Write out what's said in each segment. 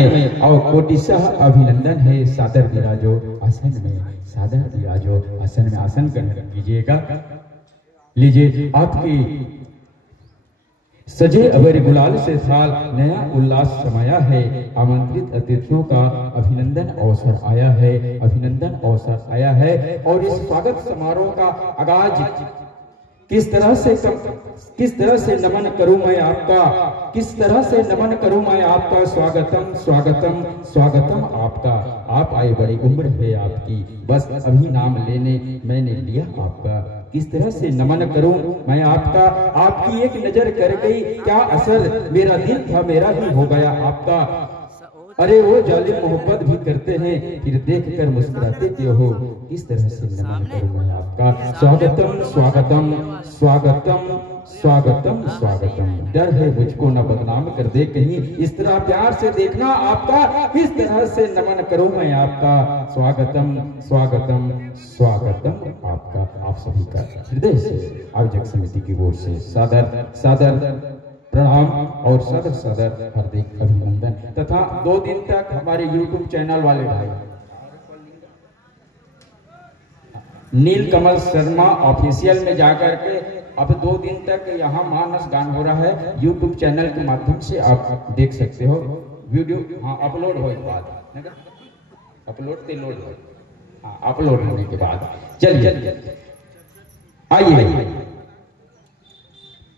में और कोटिशः अभिनंदन है। सादर विराजो आसन में, सादर विराजो आसन में, आसन ग्रहण कीजिएगा। लीजिए, आपकी सजे अबर गुलाल से थाल नया उल्लास समाया है। आमंत्रित अतिथियों का अभिनंदन अवसर आया है, अभिनंदन अवसर आया है। और इस स्वागत समारोह का आगाज किस तरह से नमन करूं मैं आपका, किस तरह से नमन करूं मैं आपका। स्वागतम स्वागतम स्वागतम आपका। आप आए, बड़ी उम्र है आपकी, बस अभी नाम लेने मैंने लिया आपका। किस तरह से नमन करूं मैं आपका। आपकी एक नजर कर गई क्या असर, मेरा दिल था मेरा ही हो गया आपका। अरे वो जालिम मोहब्बत भी करते हैं, फिर देखकर मुस्कुराते क्यों हो। किस तरह से नमन करूं मैं आपका। स्वागतम स्वागतम स्वागतम स्वागतम स्वागतम। डर है मुझको न बदनाम कर दे कहीं, इस तरह प्यार से देखना आपका। किस तरह से नमन करूं मैं आपका। स्वागतम स्वागतम स्वागतम आपका। आप सभी का हृदय से आयोजक समिति की ओर से सादर सादर प्रणाम और सदर सदर हार्दिक अभिनंदन। तथा 2 दिन तक हमारे YouTube चैनल वाले भाई नीलकमल शर्मा ऑफिशियल में जाकर के अब 2 दिन तक यहाँ मानस गान हो रहा है। YouTube चैनल के माध्यम से आप देख सकते हो वीडियो। हाँ, अपलोड हो के बाद, अपलोड ते लोड हो, हाँ, अपलोड होने के बाद। चलिए आइए,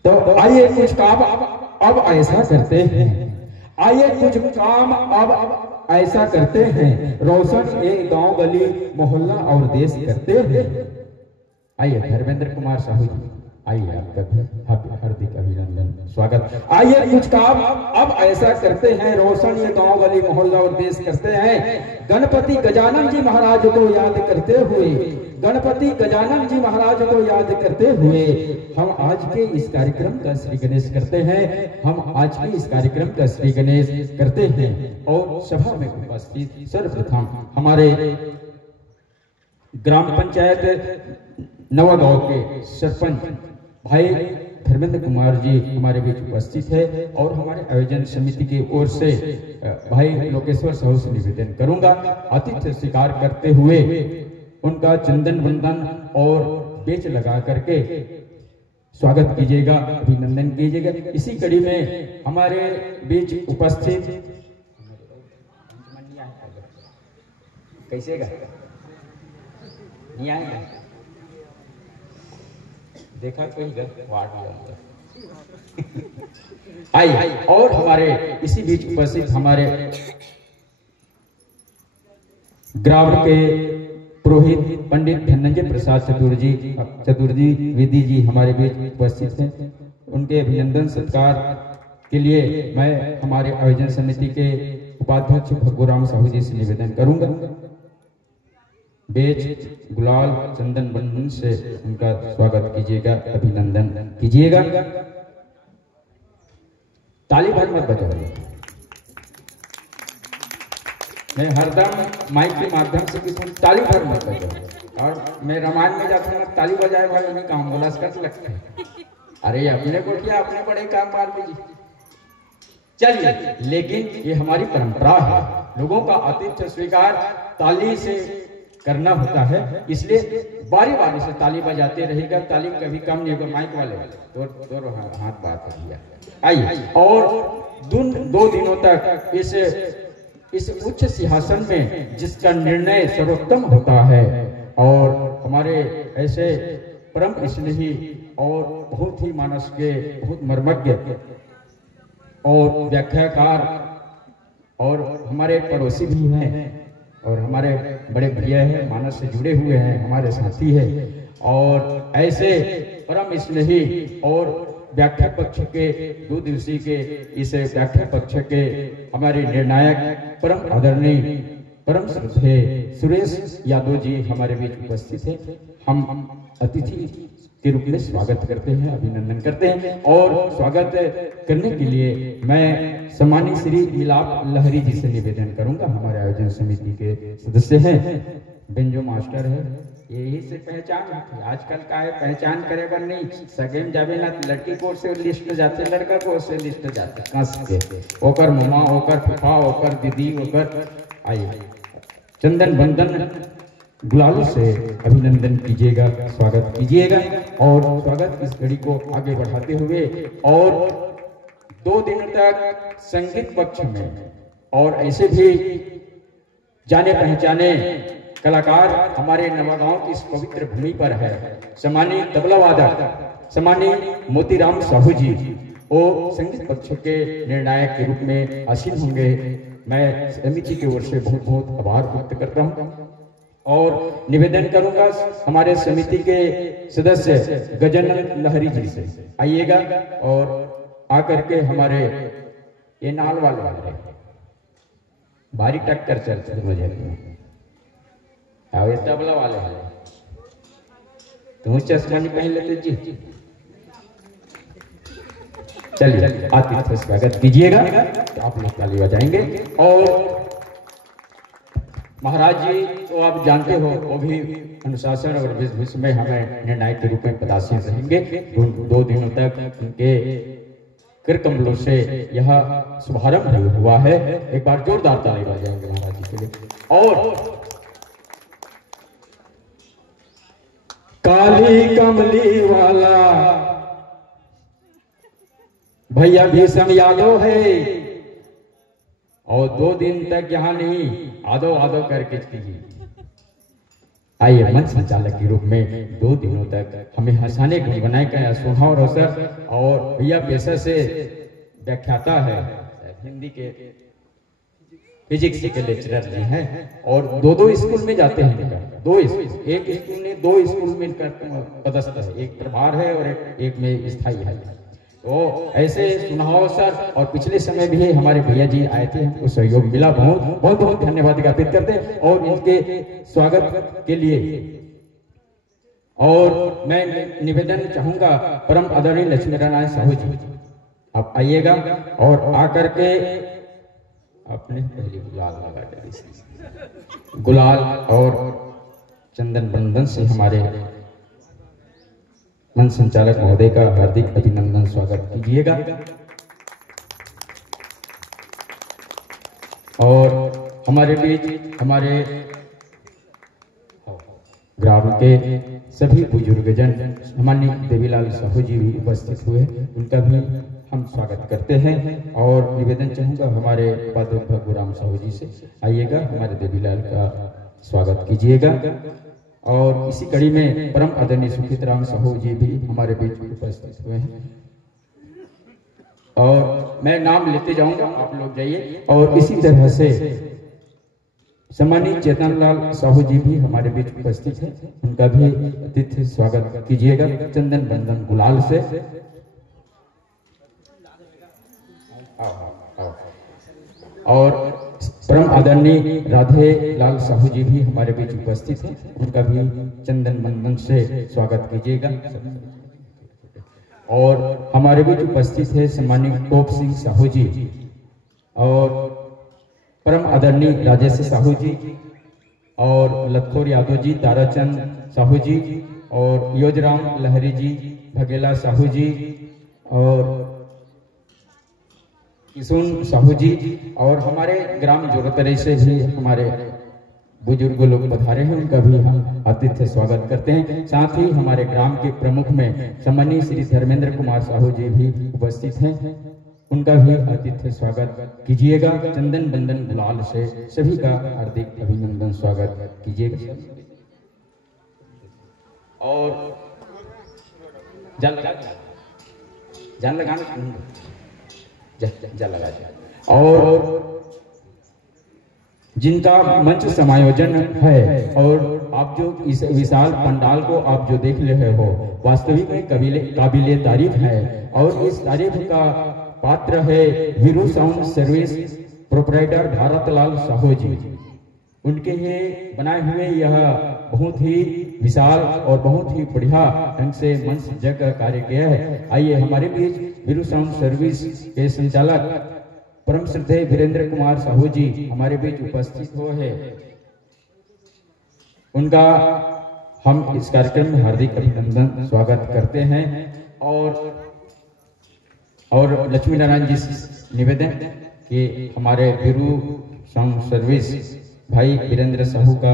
तो आइए कुछ काम अब ऐसा करते हैं, आइए कुछ काम अब ऐसा करते हैं। रोशन ये गांव गली मोहल्ला और देश करते हैं। आइए धर्मेंद्र कुमार साहू जी, आइए आपका भी हार्दिक अभिनंदन स्वागत। आइए कुछ काम अब ऐसा करते हैं। रोशन ये गांव गली मोहल्ला और देश करते हैं। गणपति गजानन जी महाराज को याद करते हुए, गणपति गजानन जी महाराज को याद करते हुए हम आज के इस कार्यक्रम का श्री गणेश करते हैं। हम आज के इस कार्यक्रम का श्री गणेश करते हैं। और सभा में उपस्थित सर्वप्रथम हमारे ग्राम पंचायत नवागांव के सरपंच भाई धर्मेंद्र कुमार जी हमारे बीच उपस्थित है। और हमारे आयोजन समिति की ओर से भाई लोकेश्वर साहू से निवेदन करूंगा, आतिथ्य स्वीकार करते हुए उनका चंदन बंदन और बेच लगा करके स्वागत कीजिएगा, अभिनंदन कीजिएगा। इसी कड़ी में हमारे बीच उपस्थित कैसे देखा कोई वार्ड आइए। और हमारे इसी बीच उपस्थित हमारे ग्राम के पुरोहित पंडित धनंजय प्रसाद चतुर्जी विधि जी हमारे बीच उपस्थित हैं। उनके अभिनंदन सत्कार के लिए मैं हमारे आयोजन समिति के उपाध्यक्ष भगुराम साहू जी से निवेदन करूंगा, बेच गुलाल चंदन बंधन से उनका स्वागत कीजिएगा, अभिनंदन कीजिएगा। ताली भर मत बजाइए, मैं हरदम माइक के माध्यम से किसी ताली भर मत बजाओ। और मैं रामायण में जाता हूँ ताली बजाए भाई उन्हें काम बोला लगता है। अरे अपने को क्या, अपने बड़े काम मार दीजिए। चलिए, लेकिन ये हमारी परंपरा है, लोगों का आतिथ्य स्वीकार ताली से करना होता है, इसलिए बारी बारी से ताली बजाते रहेगा। ताली कभी कम नहीं होगा। माइक वाले दो हाथ बात कर दिया। आइए, और 2 दिनों तक इस उच्च सिंहासन में जिसका निर्णय सर्वोत्तम होता है और हमारे ऐसे परम स्नेही और बहुत ही मानस के बहुत मर्मज्ञ और व्याख्याकार और हमारे पड़ोसी भी हैं और हमारे बड़े भैया हैं, मानस से जुड़े हुए हैं, हमारे साथी हैं। और ऐसे परम स्नेही और व्याख्या पक्ष के 2 दिवसीय के इस व्याख्या पक्ष के हमारे निर्णायक परम आदरणीय परम श्रद्धेय सुरेश यादव जी हमारे बीच उपस्थित हैं। हम अतिथि के रूप में स्वागत करते हैं, अभिनंदन करते हैं। और स्वागत करने के लिए मैं सम्मानित श्री मिलाप लहरी जी से निवेदन करूंगा, हमारे आयोजन समिति के सदस्य हैं, बेंजो मास्टर है, यही से पहचान होती। आजकल का है पहचान करे पर नहीं, सगे में जावे ना लड़की को से लिस्ट जाते, लड़का को से लिस्ट जाते कस के, ओकर ममा, ओकर फूफा, ओकर दीदी, ओकर आइए चंदन बंदन गुलाल से अभिनंदन कीजिएगा, स्वागत कीजिएगा। और स्वागत इस घड़ी को आगे बढ़ाते हुए और 2 दिन तक संगीत पक्ष में और ऐसे भी जाने पहचाने कलाकार हमारे नवागांव की इस पवित्र भूमि पर है। सम्मानीय तबला वादक सम्मानीय मोतीराम साहू जी वो संगीत पक्ष के निर्णायक के रूप में आसीन होंगे। मैं समिति की ओर से बहुत बहुत आभार व्यक्त करता हूँ और निवेदन करूंगा हमारे समिति के सदस्य गजानन लहरी जी से आइएगा और आकर के हमारे ये नाल वाले भारी टक्कर चलते मुझे तबला वाले तुम चश्मा नहीं पहन लेते जी। चलिए आतिथ्य स्वागत कीजिएगा तो आप लोग ताली बजाएंगे। और महाराज जी तो आप जानते हो वो भी अनुशासन और वेशभूषा में हमें निर्णायक के रूप में पदासीन रहेंगे। 2 दिनों तक उनके कर कमलों से यह शुभारंभ हुआ है। एक बार जोरदार ताली बजाएंगे महाराज जी के लिए। और काली कमली वाला भैया भीषम यादव है और 2 दिन तक यहाँ नहीं आदो आदो करके कीजिए। आइए मंच संचालक के रूप में 2 दिनों तक हमें हंसाने के लिए बनाए गए सुहाव अवसर। और भैया पेशा से व्याख्याता है, हिंदी के फिजिक्स के लेक्चरर जी हैं और 2 स्कूल में जाते हैं। एक स्कूल ने 2 स्कूल में पदस्थ है, एक प्रभार है और एक में स्थायी है। तो ऐसे सुनाओ सर। और पिछले समय भी हमारे भैया जी आए थे, हमको सहयोग मिला, बहुत बहुत धन्यवाद ज्ञापित करते हैं और इनके स्वागत के लिए। और मैं निवेदन चाहूंगा परम आदरणीय लक्ष्मी नारायण साहू जी आप आइएगा और आकर के अपने पहले गुलाल लगा दे, गुलाल और चंदन बंदन से हमारे मंच संचालक महोदय का हार्दिक अभिनंदन स्वागत कीजिएगा। और हमारे बीच हमारे ग्राम के सभी बुजुर्गजन माननीय देवीलाल साहू जी भी उपस्थित हुए, उनका भी हम स्वागत करते हैं। और निवेदन चाहूंगा हमारे उपाध्यक्ष भगुराम साहू जी से आइएगा, हमारे देवीलाल का स्वागत कीजिएगा। और इसी कड़ी में परम आदरणीय सुखित राम साहू जी भी हमारे बीच उपस्थित हुए हैं और मैं नाम लेते जाऊंगा, आप लोग जाइए। और इसी तरह से सम्मानित चेतनलाल साहू जी भी हमारे बीच उपस्थित हैं, उनका भी अतिथि स्वागत कीजिएगा चंदन बंदन गुलाल से। और परम आदरणीय राधे लाल साहू जी भी हमारे बीच उपस्थित हैं, उनका भी चंदन बंदन से स्वागत कीजिएगा। और हमारे बीच उपस्थित है सम्मानित टोप सिंह साहू जी और परम आदरणीय राजेश साहू जी और लखोर यादव जी, ताराचंद साहू जी और योजराम लहरी जी, भगेला साहू जी और किशुन साहू जी। और हमारे ग्राम जोरतरे से भी हमारे बुजुर्ग लोग पधारे हैं, उनका भी हम आतिथ्य स्वागत करते हैं। साथ ही हमारे ग्राम के प्रमुख में सम्मानीय श्री धर्मेंद्र कुमार साहू जी भी उपस्थित हैं, उनका भी आतिथ्य स्वागत कीजिएगा। चंदन बंदन गुलाल से सभी का हार्दिक अभिनंदन स्वागत कीजिएगा। और जल लगा और जिनका मंच समायोजन है और आप जो इस विशाल पंडाल को आप जो देख रहे हो वास्तविक में काबिले तारीफ है। और इस तारीफ का पात्र है Veeru sound service proprietor Bharatlal Sahu ji. उनके ये बनाए हुए यह बहुत ही विशाल और बहुत ही बढ़िया ढंग से मंच सज्जा का कार्य किया है। आइए हमारे बीच वीरू साउंड सर्विस के संचालक परम श्रद्धेय वीरेंद्र कुमार साहू जी हमारे बीच उपस्थित हो है, उनका हम इस कार्यक्रम में हार्दिक अभिनंदन स्वागत करते हैं। और लक्ष्मी नारायण जी से निवेदन कि हमारे गुरु साउंड सर्विस भाई वीरेंद्र साहू का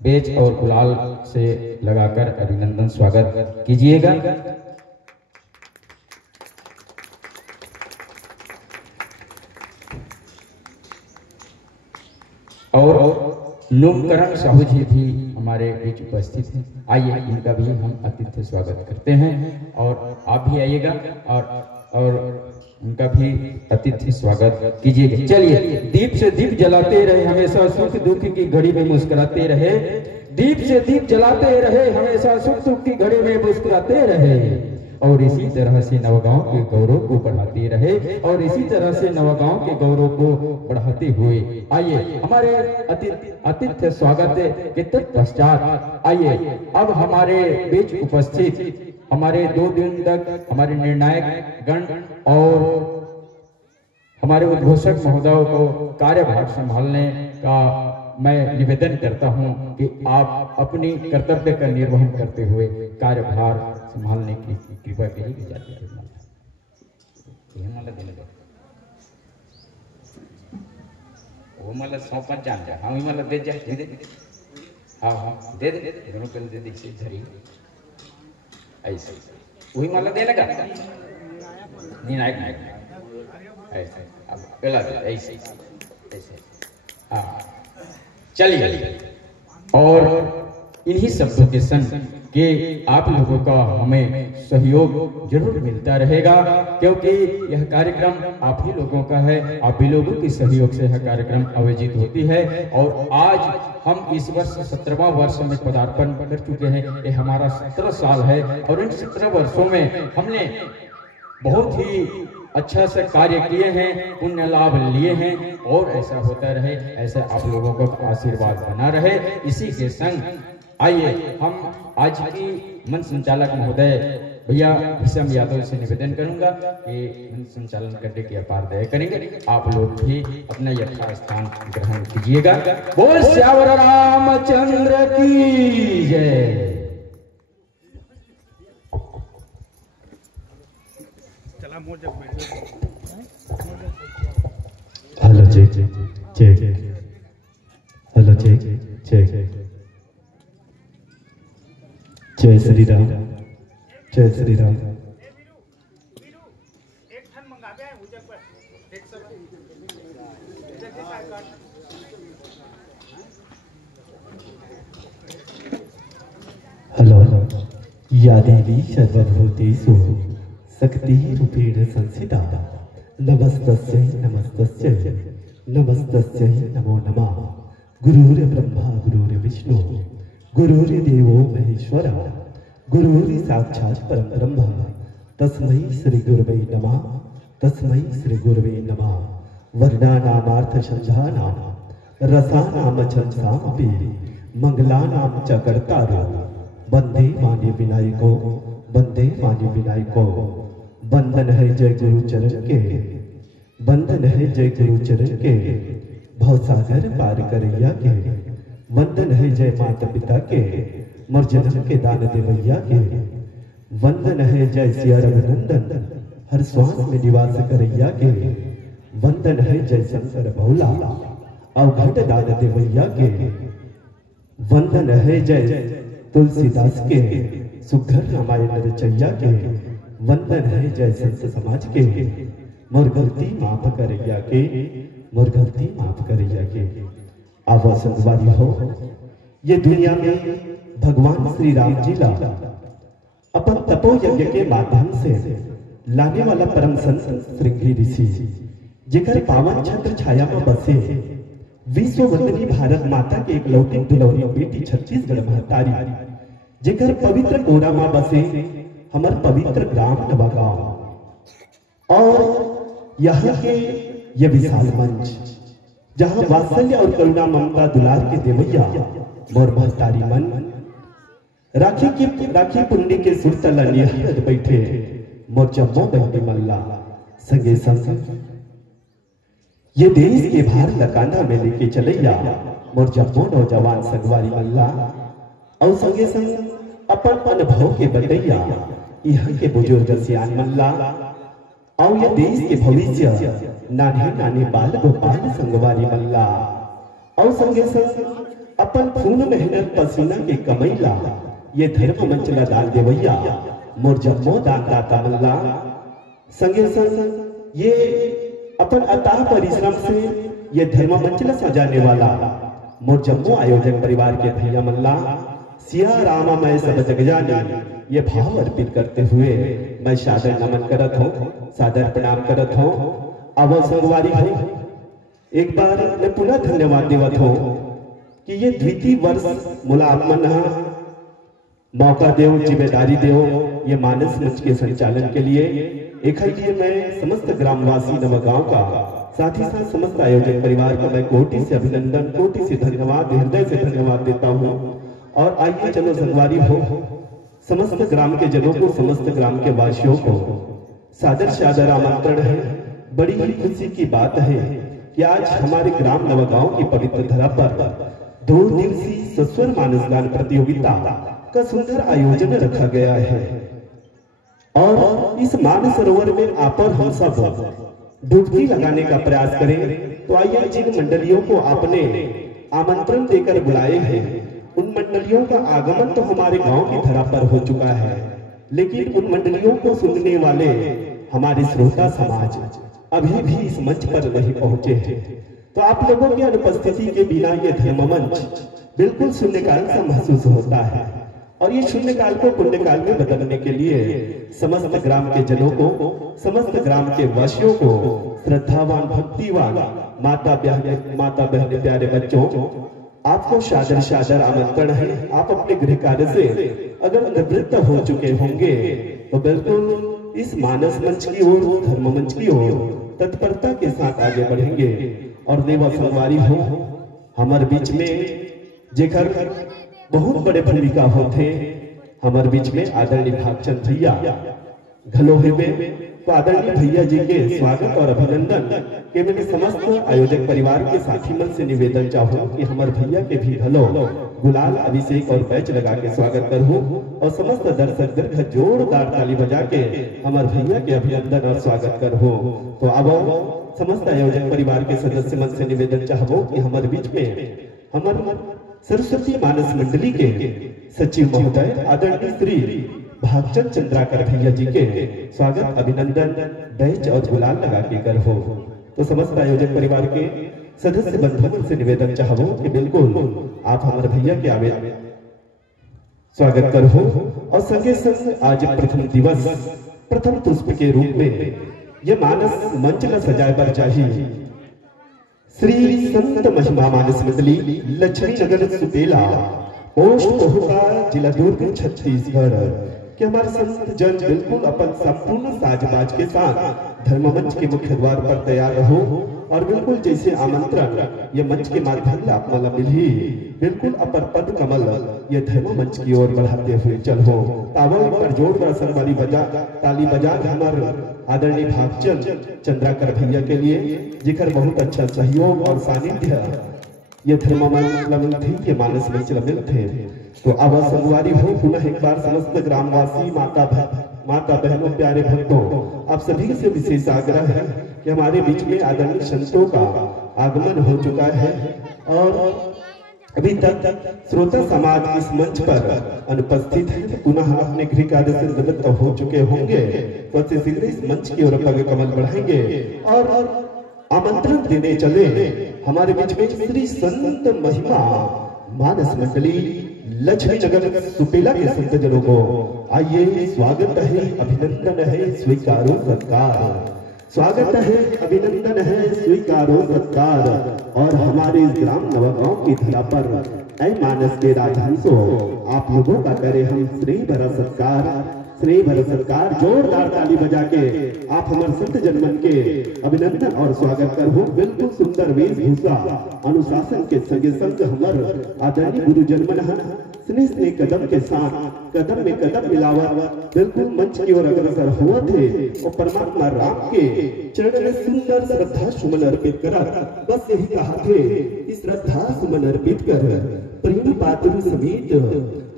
बेच और गुलाल से लगाकर अभिनंदन स्वागत कीजिएगा। और लोमकरण साहू जी भी हमारे बीच उपस्थित हैं। आइए इनका भी हम अतिथि स्वागत करते हैं और आप भी आइएगा और उनका भी अतिथि स्वागत कीजिएगा। चलिए, दीप से दीप जलाते रहे हमेशा, सुख दुख की घड़ी में मुस्कुराते रहे। दीप से दीप जलाते रहे हमेशा, सुख दुख की घड़ी में मुस्कुराते रहे। और इसी तरह से नवगांव के गौरव को बढ़ाते रहे और इसी तरह से नवगांव के गौरव को बढ़ाते हुए आइए हमारे अतिथि स्वागत के तत्पश्चात आइए अब हमारे बीच उपस्थित हमारे 2 दिन तक हमारे निर्णायक गण और हमारे उद्घोषक महोदय को कार्यभार संभालने का मैं निवेदन करता हूं कि आप अपनी कर्तव्य का निर्वहन करते हुए कार्यभार संभालने की कृपा कीजिए। वो मला सौंपत जान जा, हाँ मला दे जा, दे हाँ दे दोनों को दे से धरी ऐसे वही मला दे लगा नहीं नायक ऐसे अब पहला ऐसे ऐसे हाँ चलिए। और इन्हीं शब्दों के संग कि आप लोगों का हमें सहयोग जरूर मिलता रहेगा, क्योंकि यह कार्यक्रम आप ही लोगों का है। आप ही लोगों के सहयोग से यह कार्यक्रम आयोजित होती है। और आज हम इस वर्ष 17वां वर्ष में पदार्पण कर चुके हैं। ये हमारा 17 साल है और इन 17 वर्षों में हमने बहुत ही अच्छा से कार्य किए हैं, पुण्य लाभ लिए हैं और ऐसा होता रहे, ऐसे आप लोगों को आशीर्वाद बना रहे। इसी के संग आइए हम आज की मंच संचालक महोदय भैया भीषम यादव से निवेदन करूंगा कि मंच संचालन करने की अपार दया करेंगे। आप लोग भी अपना यथास्थान ग्रहण कीजिएगा। बोल श्यावर रामचंद्र की जय। Hello check check, hello check check. जय श्री राम, जय श्री राम। हेलो या देवी सर्वभूतेषु शक्तिरूपेण संस्थिता नमस्तस्यै नमस्तस्यै नमस्तस्यै नमो नमः। गुरुर्ब्रह्मा गुरुर्विष्णु गुरुर्देवो महेश्वर गुरुर्साक्षात् परब्रह्म तस्मै श्री गुरुवे नमः, तस्मै श्री गुरुवे नमः। वर्णानामार्थसंधानां रसानां छंसामपि मंगलानां च कर्तारो वंदे माने विनायको, वंदे माने विनायको। बंधन है जय गुरु चरण के, बंधन है जय गुरु चरण के, भवसागर पार करैया के। वंदन है जय माता पिता के, मोर जन्म के दान देवैया के। वंदन है जय सिया रघुनंदन, हर श्वास में निवास करैया के। वंदन है जय शंकर भोला, अवघट दान देवैया के। वंदन है जय तुलसीदास के, सुघर रामायण रचैया के। वंदन है जय संत समाज के, मोर गलती माफ करैया के, मोर गलती माफ करैया के। आवा संगवारी हो, ये दुनिया में भगवान श्री राम जी ला अपन तपो यज्ञ के माध्यम से लाने वाला परम संत श्रृंगी ऋषि, जिकर पावन छत्र छाया में बसे विश्व वंदनी भारत माता के इकलौती दुलौरी बेटी छत्तीसगढ़ महतारी, जिकर पवित्र कोरा मां बसे हमार पवित्र ग्राम नवागांव। और यहाँ के ये विशाल मंच जहाँ वात्सल्य और करुणा ममता दुलार के देवैया मोर महतारी मन राखी पुण्य के सुरतला निहरत बैठे मोर जम्मो बहनी मल्ला संगे संग ये देश के भार लकांधा में लेके चलैया मोर जम्मो नौजवान संगवारी मल्ला। और संगे संग अपन अनुभव के बतैया यहाँ के बुजुर्ग सियान मल्ला और ये देश के भविष्य नाने नाने बाल गोपाल संगवारी मल्ला और संगे संग अपन खून मेहनत पसीना के कमैला ये धर्म मंचला दान देवैया मोर जम्मो दान दाता मल्ला संगे संग ये अपन अताह परिश्रम से ये धर्म मंचला सजाने वाला मोर जम्मो आयोजक परिवार के भैया मल्ला सिया रामा मैं सब जग जाने ये भाव अर्पित करते हुए मैं सादर नमन करत हूँ, सादर प्रणाम करत हूँ। अब संगवारी हो एक बार मैं पुनः धन्यवाद देवत हूँ कि ये द्वितीय वर्ष मुला मन मौका देव जिम्मेदारी देव ये मानस मंच के संचालन के लिए एक लिए मैं समस्त ग्रामवासी नवगांव का साथ ही साथ समस्त आयोजक परिवार का मैं कोटि से अभिनंदन, कोटि से धन्यवाद, हृदय से धन्यवाद देता हूँ। और आइए चलो संगवारी हो समस्त ग्राम के जनों को, समस्त ग्राम के वासियों को सादर सादर आमंत्रण है। बड़ी ही खुशी की बात है कि आज हमारे ग्राम नवगांव की पवित्र धरा पर 2 दिवसीय सस्वर मानस गान प्रतियोगिता का सुंदर आयोजन रखा गया है और इस मानस सरोवर में आप और हम सब डुबकी लगाने का प्रयास करें। तो आइए जिन मंडलियों को आपने आमंत्रण देकर बुलाए हैं उन मंडलियों का आगमन तो हमारे गांव की धरा पर हो चुका है, लेकिन उन मंडलियों को सुनने वाले हमारे श्रोता समाज अभी भी इस मंच पर नहीं पहुंचे हैं। तो आप लोगों की अनुपस्थिति के बिना ये धर्म मंच बिल्कुल शून्यकाल सा महसूस होता है और ये शून्यकाल को पुण्यकाल में बदलने के लिए समस्त ग्राम के जनों को, समस्त ग्राम के वासियों को, श्रद्धावान भक्तिवान माता बहन प्यारे बच्चों, आपको सादर सादर आमंत्रण है। आप अपने गृह कार्य से अगर निवृत्त हो चुके होंगे तो बिल्कुल इस मानस मंच की ओर, धर्म मंच की ओर तत्परता के साथ आगे बढ़ेंगे। और देवा संगवारी हो हमारे बीच में जेकर बहुत बड़े भूमिका होते हमारे बीच में आदरणीय भागचंद भैया घलोहे में, तो आदरणीय भैया जी के स्वागत और अभिनंदन के मैंने समस्त आयोजक परिवार के साथी मन से निवेदन चाहूँ कि हमारे भैया के भी घलो गुलाल अभिषेक और बैच लगा के स्वागत करूँ और समस्त दर्शक दीर्घ जोरदार ताली बजा के हमारे भैया के अभिनंदन और स्वागत करूँ। तो अब समस्त आयोजक परिवार के सदस्य मन से निवेदन चाहूँ कि हमारे बीच में हमारे सरस्वती मानस मंडली के सचिव महोदय आदरणीय श्री भागचंद चंद्राकर भैया जी के स्वागत अभिनंदन बैच और गुलाल लगा के कर हो। तो समस्त आयोजक परिवार के सदस्य बंधुओं से निवेदन चाहूँ कि बिल्कुल आप हमारे भैया के आवे स्वागत कर हो। और संगे संग आज प्रथम दिवस प्रथम पुष्प के रूप में ये मानस मंच न सजाए पर चाहिए श्री संत महिमा मानस मंडली लक्ष्मी नगर सुपेला पोस्ट पोहुका जिला दुर्ग छत्तीसगढ़ कि हमारे संत जन बिल्कुल अपन संपूर्ण साजबाज के साथ धर्म मंच के मुख्य द्वार पर तैयार रहो और बिल्कुल जैसे आमंत्रण ये मंच के माध्यम से आप मला मिली बिल्कुल अपर पद कमल ये धर्म मंच की ओर बढ़ाते हुए चलो। तावल पर जोर कर संगवारी बजा ताली बजा हमारे आदरणीय भागचंद चंद्राकर भैया के लिए जिकर बहुत अच्छा सहयोग और सानिध्य ये धर्म मंच थे, ये मानस मंच थे। तो अब संगवारी हो पुनः एक बार समस्त ग्रामवासी माता बहनों प्यारे भक्तों आप सभी से विशेष आग्रह है कि हमारे बीच में आदरणीय संतों का आगमन हो चुका है और अभी तक श्रोता समाज इस मंच पर अनुपस्थित है, तो पुनः अपने गृह कार्य से निवृत्त हो चुके होंगे तो अति शीघ्र इस मंच की ओर पग कमल बढ़ाएंगे और आमंत्रण देने चले हमारे बीच में श्री संत महिमा मानस मंडली लक्ष्मी नगर सुपेला के संत जनों को आइए स्वागत है, अभिनंदन है, स्वीकारो सत्कार, स्वागत है, अभिनंदन है, स्वीकारो सत्कार। और हमारे इस ग्राम नवगांव की धरा पर ऐ मानस के राजहंसो आप लोगों का करे हम श्री भरा सत्कार, श्री भरा सत्कार। जोरदार ताली बजा के आप हमारे संत जनमन के अभिनंदन और स्वागत करो। बिल्कुल सुंदर वेशभूषा अनुशासन के संगे संग हमारे आदरणीय गुरु जनमन स्नेह स्नेह कदम के साथ कदम में कदम मिलावा बिल्कुल मंच की ओर अग्रसर हुआ थे और परमात्मा राम के चरण में सुंदर श्रद्धा सुमन अर्पित करा। बस यही कहा थे इस श्रद्धा सुमन अर्पित कर प्रेम पात्र समेत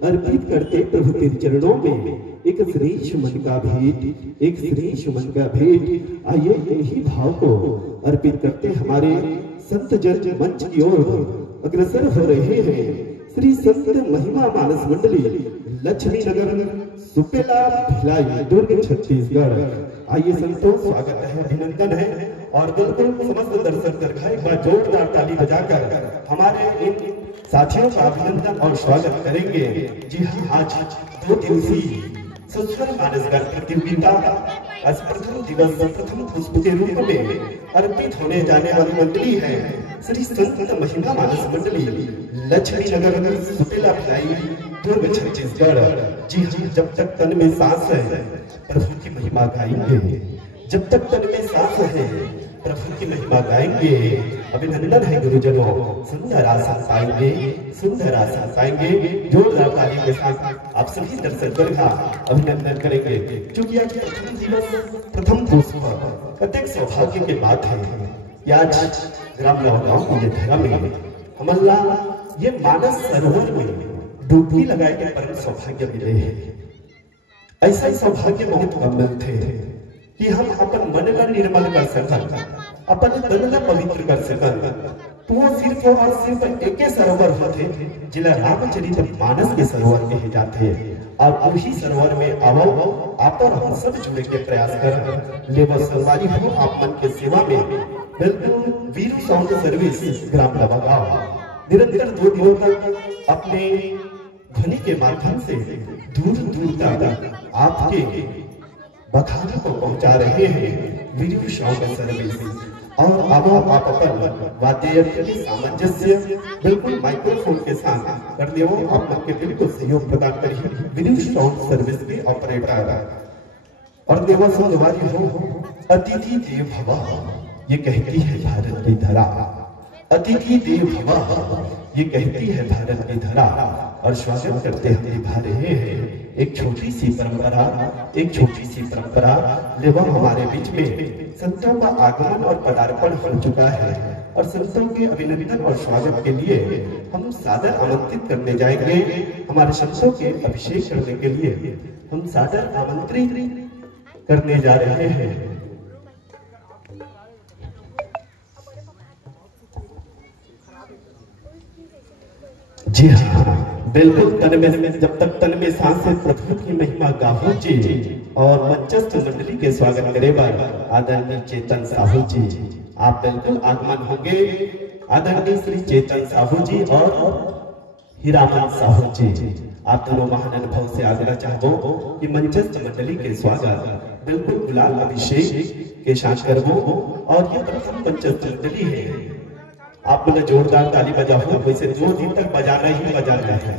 अर्पित करते प्रभु तेरे चरणों में एक श्री सुमन का भेंट, एक श्री सुमन का भेंट। आइए इन्हीं भाव को अर्पित करते हमारे संत जन मंच की ओर अग्रसर हो रहे हैं। श्री संत महिमा मानस मंडली लक्ष्मी नगर सुपेला भिलाई दुर्ग छत्तीसगढ़। आइए संतों, स्वागत है, अभिनंदन है और बिल्कुल समस्त दर्शक दरगाह एक बार जोरदार ताली बजाकर हमारे इन साथियों का अभिनंदन और स्वागत करेंगे। जी हाँ, आज 2 दिवसीय संस्कृत मानस गान प्रतियोगिता आज प्रथम दिवस प्रथम पुष्प के रूप में अर्पित होने जाने वाली मंडली है श्री संत महिमा मानस मंडली लक्ष्मी नगर सुपेला भिलाई दुर्ग छत्तीसगढ़। जी हाँ, जब तक तन में सांस है प्रभु की महिमा गाएंगे, जब तक तन में सांस है प्रभु की महिमा गाएंगे। अभिनंदन है गुरुजनों, सुंदर आसन पाएंगे, सुंदर आसन पाएंगे। जोरदार ताली के साथ आप सभी दर्शक दरगाह अभिनंदन करेंगे। क्योंकि आज प्रथम दिवस प्रथम पुष्प अत्यंत सौभाग्य की बात है कि आज ग्राम नौगांव की ये धरा में हमला ये मानस सरोवर में डुबकी लगाए के परम सौभाग्य मिले हैं। ऐसा सौभाग्य बहुत कम मिलते हैं कि हम अपन मन का निर्मल कर सकन, अपन तन का पवित्र कर सकन। तो वो सिर्फ और सिर्फ एक सरोवर होते जिला रामचरित मानस के सरोवर में ही जाते हैं। और उसी सरोवर में आवो आप और हम सब जुड़े के प्रयास कर ले वो सवारी हो आप मन के सेवा में। बिल्कुल वीर साउंड सर्विस ग्राम नवागांव निरंतर 2 दिनों तक अपने ध्वनि के माध्यम से दूर दूर तक आपके बखान को पहुंचा रहे हैं वीडियो साउंड सर्विस। और अब आप अपन वाद्य यंत्र की सामंजस्य बिल्कुल माइक्रोफोन के साथ कर दे, आप मन के बिल्कुल सहयोग प्रदान करिए वीडियो साउंड सर्विस के ऑपरेटर। और देवा संगवारी हो अतिथि देव भव ये कहती है भारत की धरा, अतिथि देव भव ये कहती है भारत की धरा। और स्वागत करते हम निभा रहे हैं एक छोटी सी परंपरा, एक छोटी सी परंपरा। लेवा हमारे बीच में संतों का आगमन और पदार्पण हो चुका है और संतों के अभिनंदन और स्वागत के लिए हम सादर आमंत्रित करने जाएंगे। हमारे संतों के अभिषेक करने के लिए हम सादर आमंत्रित करने जा रहे हैं। जी हाँ, बिल्कुल तन में जब तक तन में सांस है प्रभु की महिमा गाहो जी। और मंचस्थ मंडली के स्वागत करे बार आदरणीय चेतन साहू जी, आप बिल्कुल आगमन होंगे। आदरणीय श्री चेतन साहू जी और हीरामन साहू जी, आप दोनों महान अनुभव से आग्रह चाहबो कि मंचस्थ मंडली के स्वागत बिल्कुल गुलाल अभिषेक के साथ करबो। और ये प्रथम मंचस्थ मंडली है, आप मुझे जोरदार ताली बजाओ, वैसे 2 दिन तक बजाना ही बजाना है।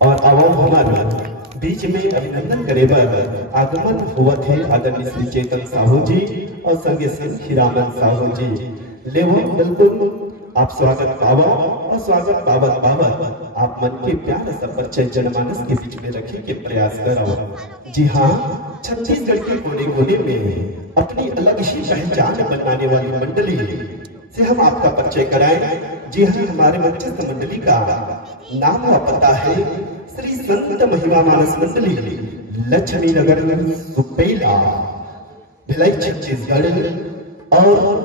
और आवाम हमारा बीच में अभिनंदन करे बर आगमन हुआ थे आदरणीय श्री चेतन साहू जी और संगे संग हीरामन साहू जी। ले वो बिल्कुल आप स्वागत पावा और स्वागत पावत पावत आप मन के प्यार सब परिचय जनमानस के बीच में रखे के प्रयास करो। जी हाँ, छत्तीसगढ़ के कोने कोने में अपनी अलग ही पहचान बनाने वाली मंडली से हम आपका परिचय कराएं। जी हाँ, हमारे मंचस्थ मंडली का नाम और पता है श्री संत महिमा मानस मंडली लक्ष्मी नगर सुपेला भिलाई छत्तीसगढ़। और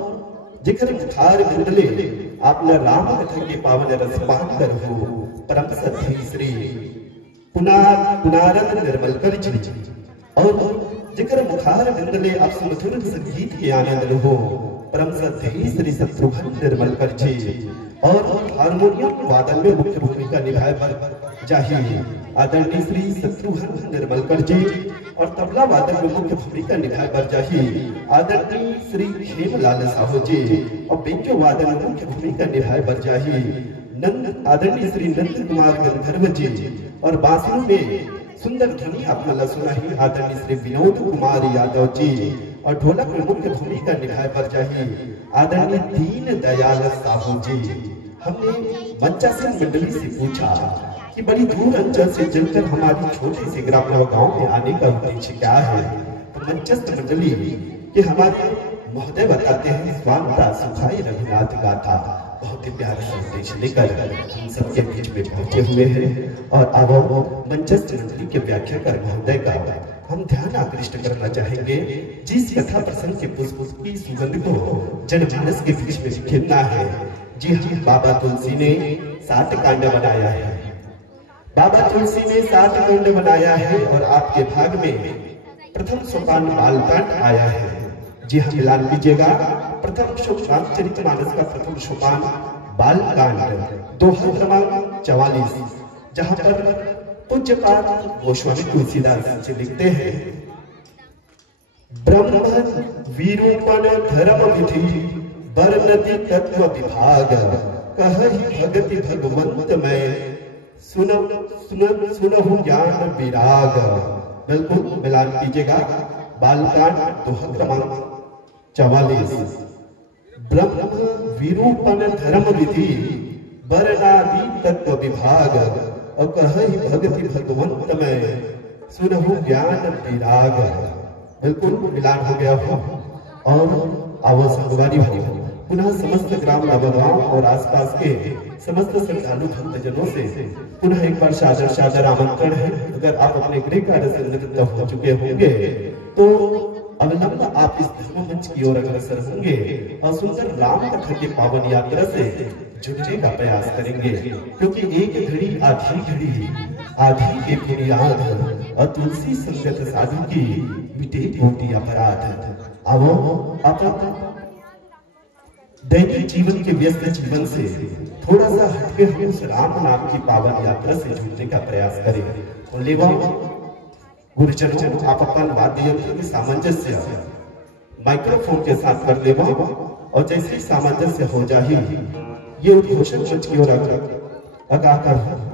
जिक्र मुखार मंडले आपने राम कथा के पावन रस पान कर हो परम सत्य श्री पुनारद निर्मलकर जी। और जिक्र मुखार मंडले आप सुमधुर संगीत के आनंद हो परम सत्य श्री शत्रुघ्न निर्मलकर जी। और हारमोनियम वादन में मुख्य भूमिका निभाए पर चाहिए आदरणीय श्री शत्रुघ्न निर्मलकर जी। और तबला वादन में मुख्य भूमिका निभाए पर चाहिए आदरणीय श्री खेमलाल साहू जी। और बेंजो वादन में मुख्य भूमिका निभाए पर चाहिए आदरणीय श्री नंद कुमार गंधर्व जी। और बांसुरी में सुंदर ध्वनि आपने सुना ही आदरणीय श्री विनोद कुमार यादव जी। और ढोलक में मुख्य भूमिका निभाए पर चाहिए आदरणीय दीन दयाल साहू जी। हमने मंचासन मंडली से पूछा कि बड़ी दूर अंचल से चलकर हमारी छोटे से ग्राम गांव में आने का उद्देश्य क्या है। तो मंचस्थ मंडली के हमारे महोदय बताते हैं स्वागता सुखाई रघुनाथ गाथा। बहुत ही प्यारा संदेश लेकर हम सबके बीच में पहुंचे हुए हैं। और अब मंचस्थ मंडली के व्याख्याकार महोदय का हम ध्यान आकृष्ट करना चाहेंगे। जिस कथा प्रसंग के पुष्प की सुगंध को जनमानस के बीच में बिखेरना है। जी हाँ, बाबा तुलसी ने 7 कांड बनाया है। बाबा तुलसी ने 7 कांड बनाया है और आपके भाग में प्रथम सोपान बालकांड आया है। जी हाँ, मिलान कीजिएगा। प्रथम सोपान चरितमानस का प्रथम सोपान बालकांड, दोहा क्रमांक 44, जहां पर पूज्यपाद गोस्वामी तुलसीदास जी लिखते हैं, ब्रह्म विरूपण धर्म विधि वर्णति तत्व विभाग, कहहि भगति भगवंत में सुनहु ज्ञान विराग। बिल्कुल मिलान कीजिएगा। बालकांड दोहा क्रमांक 44, ब्रह्म विरूपण धर्म विधि वर्णादि तत्व विभाग, और कहहि भगति भगवंत में सुनहु ज्ञान विराग। बिल्कुल मिलान हो गया हो और आवाज संगवारी हो। पुनः समस्त ग्राम नवगांव और आसपास के समस्त श्रद्धालु भक्तजनों से पुनः एक बार सादर आमंत्रण है। अगर आप अपने गृह कार्य से निवृत्त हो चुके होंगे तो अविलंब आप इस धर्म मंच की ओर अग्रसर होंगे और सुंदर राम कथा की पावन यात्रा से जुड़ने का प्रयास करेंगे, क्योंकि एक घड़ी आधी के बुनियाद और तुलसी संगत साधु की मिटे कोटि अपराध। आओ आप दैनिक जीवन के व्यस्त जीवन से थोड़ा सा हटके हम उस राम नाम की पावन यात्रा से जुड़ने का प्रयास करें। तो लेवा गुरुजनों, आप अपन वाद्य यंत्र की सामंजस्य माइक्रोफोन के साथ कर लेवा, और जैसे ही सामंजस्य हो जाए ये उद्घोषण मंच की ओर आगाकर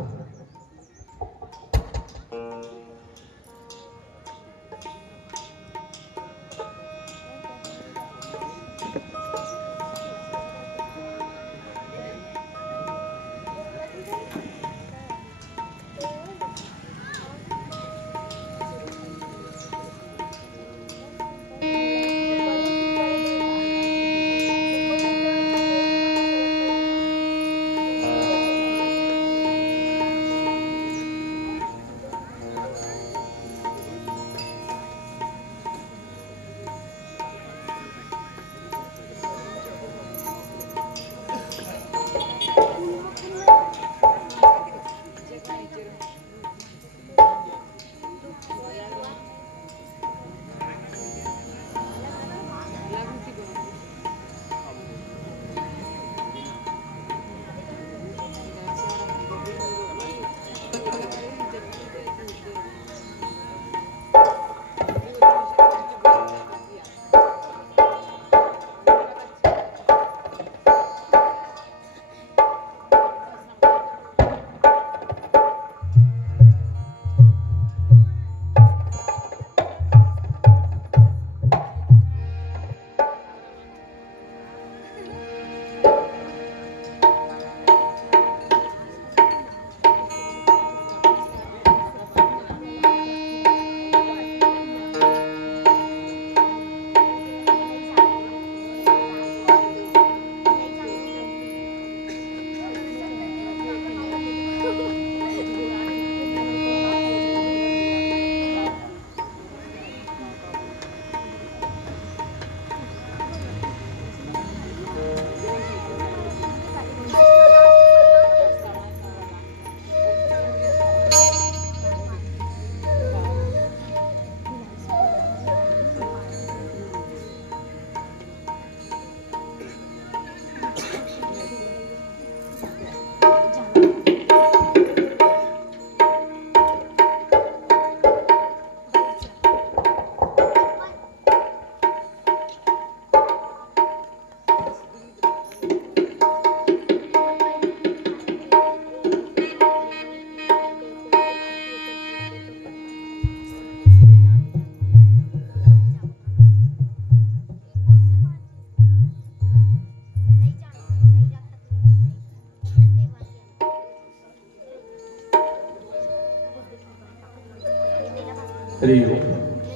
हरि ओम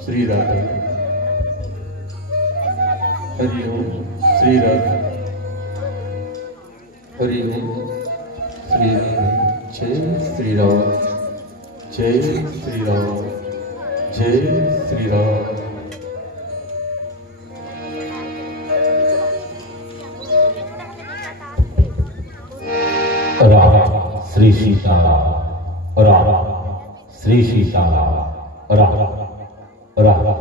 श्री राधे, हरि ओम श्री राधे। हरि ओम श्री राम। जय श्री राम। जय श्री राम। जय श्री राम। राम श्री सीताराम। राम श्री सीताराम। राम राम।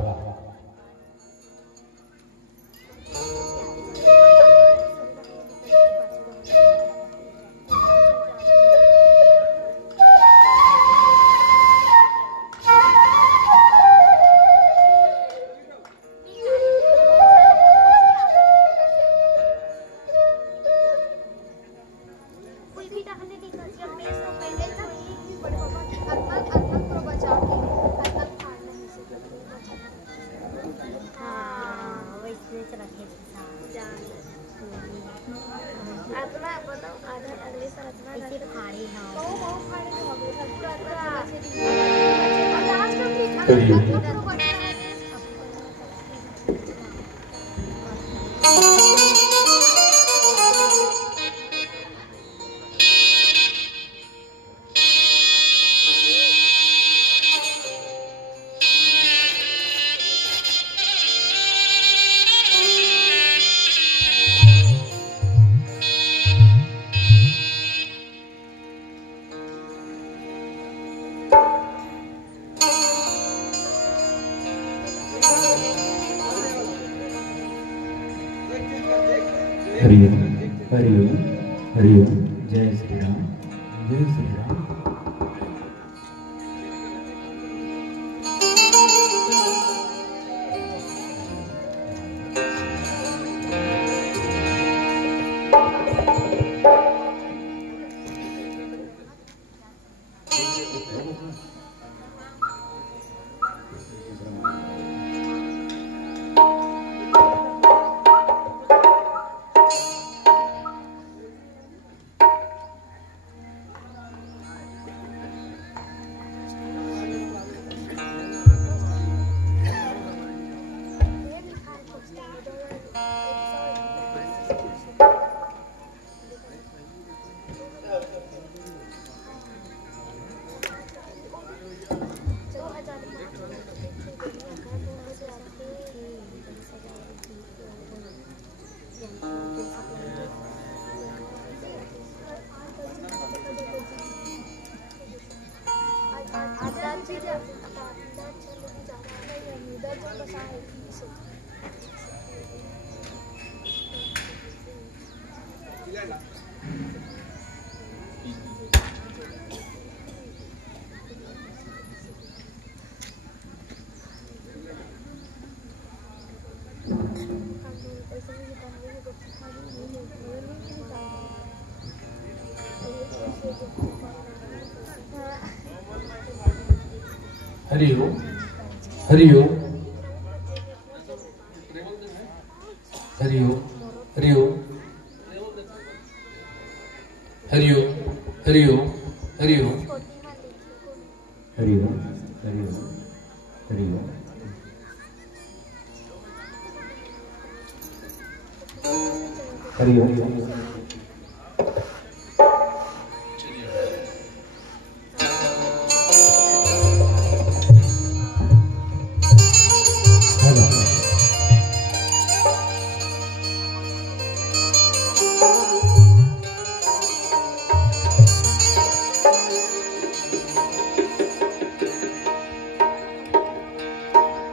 हरिओम हरिओम हरिओम। जय श्री राम। जय श्री राम। हरि ओम हरि ओम हरि ओम हरि ओम हरि ओम हरि ओम हरि ओम हरिओम हरिओम हरिओम। हरिओम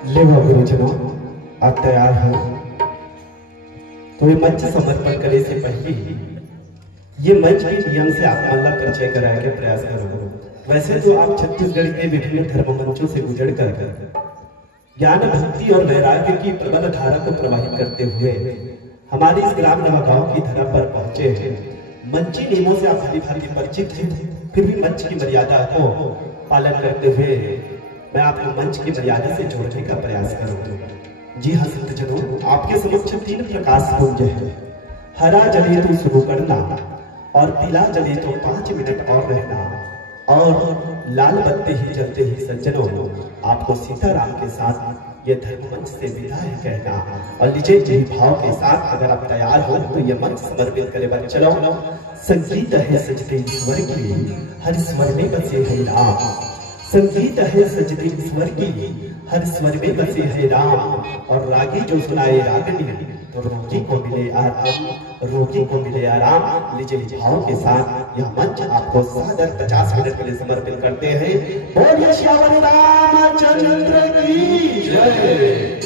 लेवा गुरुजनों, आप तैयार हैं? तो ये मंच समर्पण करे से पहले ये मंच के नियम से आप माला परिचय कराने के प्रयास करो। वैसे तो आप छत्तीसगढ़ के विभिन्न धर्म मंचों से गुजर कर ज्ञान भक्ति और वैराग्य की प्रबल धारा को प्रवाहित करते हुए हमारे इस ग्राम नवागांव की धरा पर पहुंचे हैं। मंची नियमों से आप भली भांति परिचित हैं, फिर भी मंच की मर्यादा को पालन करते हुए मैं आपको मंच की मर्यादा से जोड़ने का प्रयास करूंगा। जी हाँ संतजनों, आपके समक्ष 3 प्रकाश पुंज है। हरा जले तो शुरू करना, और पीला जले तो 5 मिनट और रहना, और लाल बत्ती ही जलते ही सज्जनों आपको सीताराम के साथ ये धर्ममंच से विदाई कहना। और लीजिए यही भाव के साथ अगर आप तैयार हो तो ये मंच समर्पित करे बन चलो। संगीत है सजते ईश्वर की, हर स्वर में बसे है राम। संगीत है सजते ईश्वर की, हर स्वर में बसे है राम। और रागी जो सुनाए रागनी, तो रोगी को मिले आराम, रोगी को मिले आराम। लीजिए भाव के साथ यह मंच आपको सादर 50 मिनट के लिए समर्पित करते हैं। बोलिए श्याम रामचंद्र की जय।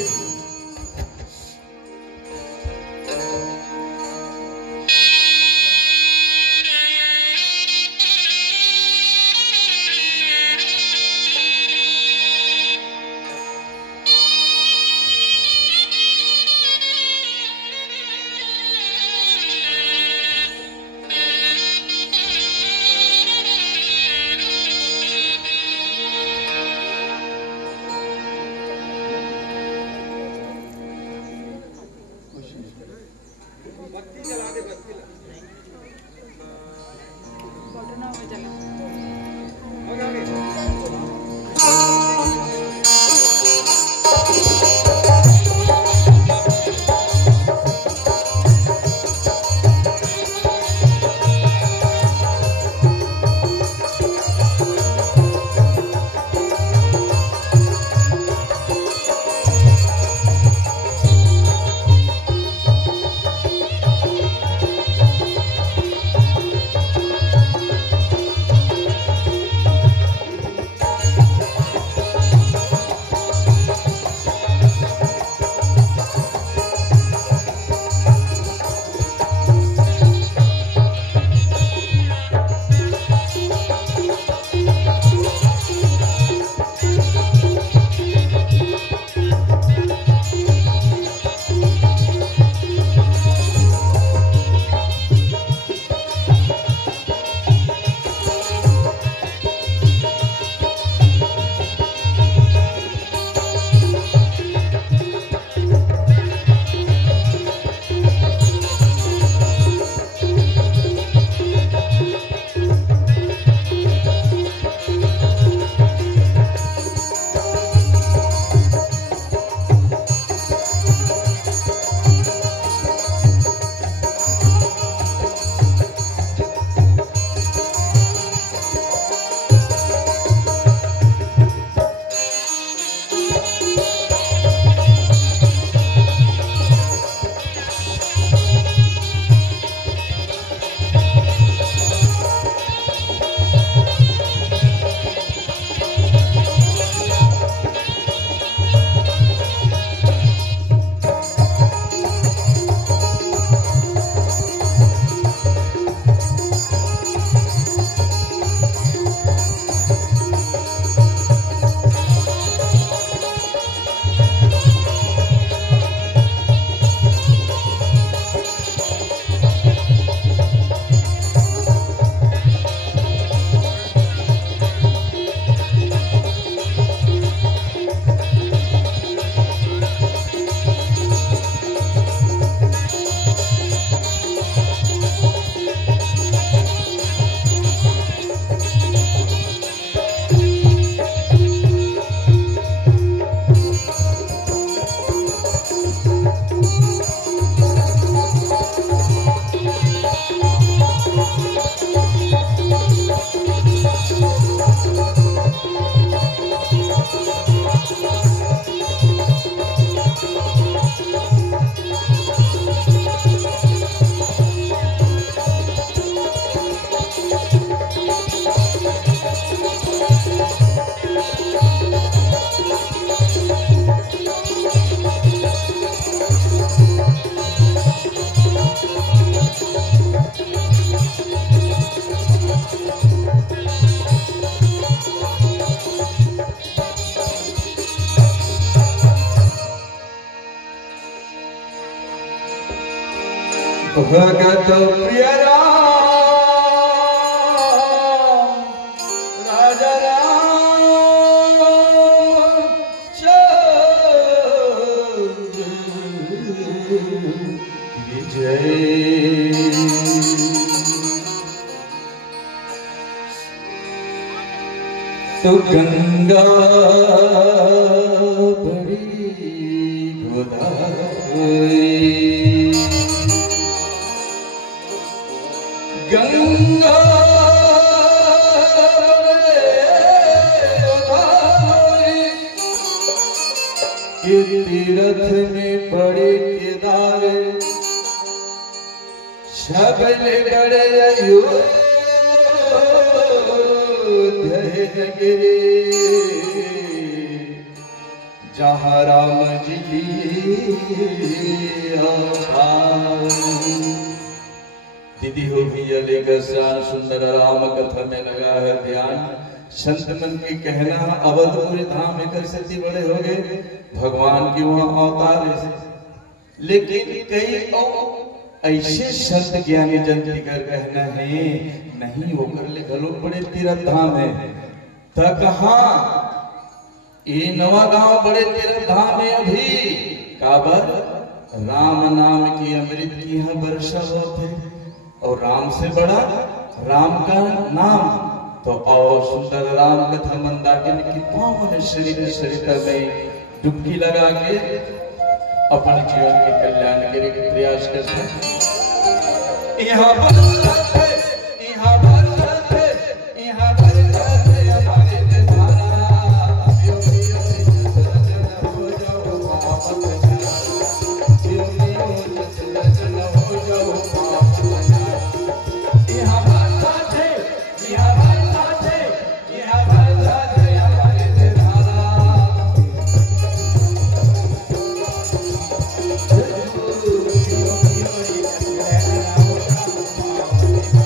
भगत प्रिय राजा रामचंद्र विजय। तो गंगा बड़ी गोदावरी, गंगा के तीरथ में बड़े केदार, सबले बड़े अयोध्या नगरी, जहाँ राम जी अवतार। दीदी हो भैया लेकर श्याम सुंदर राम कथा में लगा है ध्यान। संत मन के कहना अवधपुरी धाम एक सती बड़े हो गए, भगवान की वहां अवतार है। लेकिन कई ऐसे संत ज्ञानी जन का कहना है नहीं होकर ले घलो बड़े तीर्थ धाम है तक। हाँ ये नवा गांव बड़े तीर्थ धाम है अभी काबर राम नाम की अमृत की यहाँ वर्षा होते, और राम से बड़ा राम का नाम। तो और सुंदर राम कथा मंदाकिनी की पावन शरीर सरिता में डुबकी लगा के अपने जीवन के कल्याण के लिए प्रयास करते हैं। यहाँ पर यहाँ पर यहाँ पर हमारे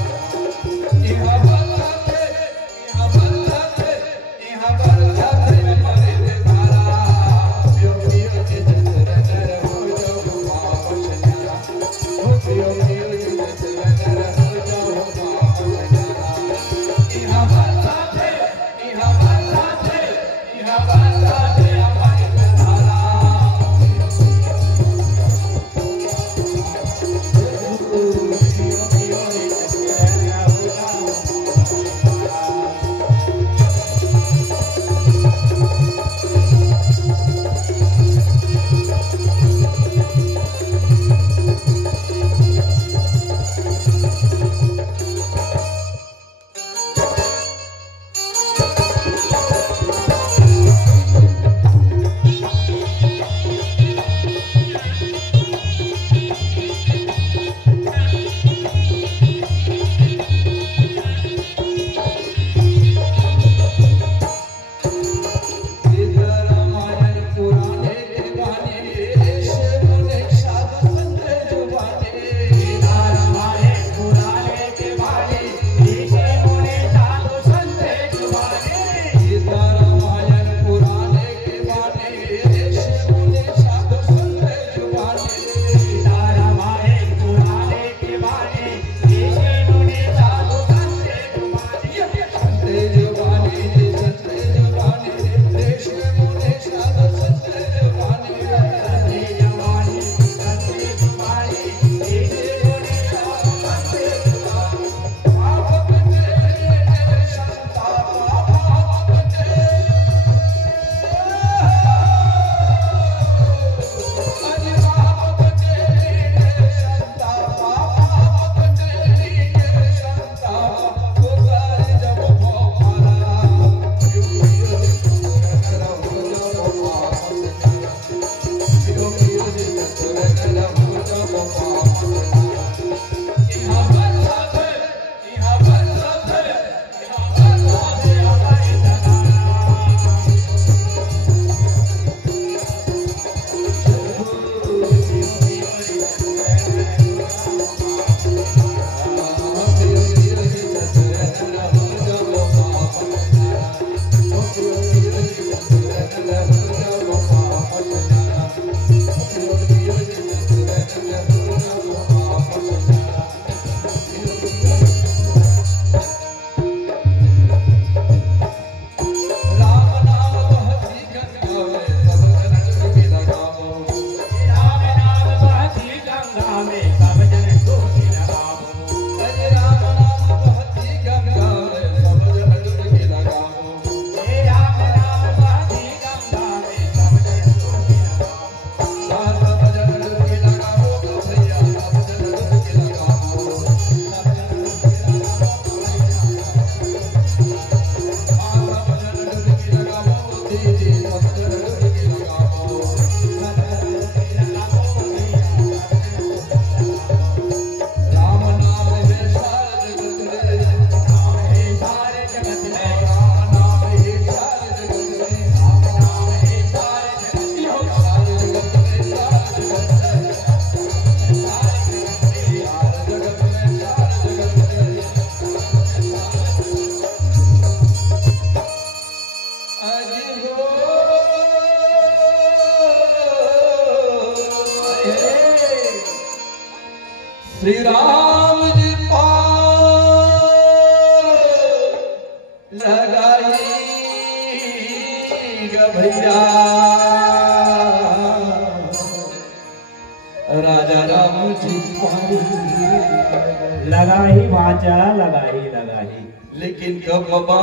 माया लगाही लेकिन कब बाबा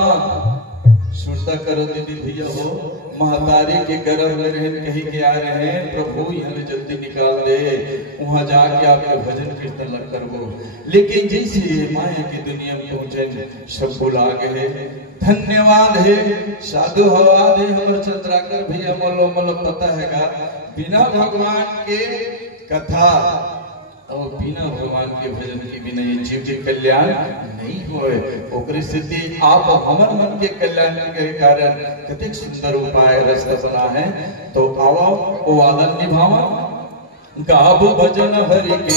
सुनता करो दीदी भैया हो महतारी के गर्भ में रहन कहीं के आ रहे हैं प्रभु यहाँ जल्दी निकाल दे वहां जाके आपके भजन कीर्तन लग करबो। लेकिन जैसे माया की दुनिया में पहुंचे सब बुला गए। धन्यवाद है साधु हवाद है हमर चंद्राकर भैया मोलो मोलो पता है का बिना भगवान के कथा और बिना भगवान के भजन के बिना ये जीव के कल्याण नहीं होए। ओकरी स्थिति आप हमर मन के कल्याण के कारण कतिक सुंदर उपाय रास्ता बना है। तो आओ ओ वादन निभावा गाबो भजन हरि के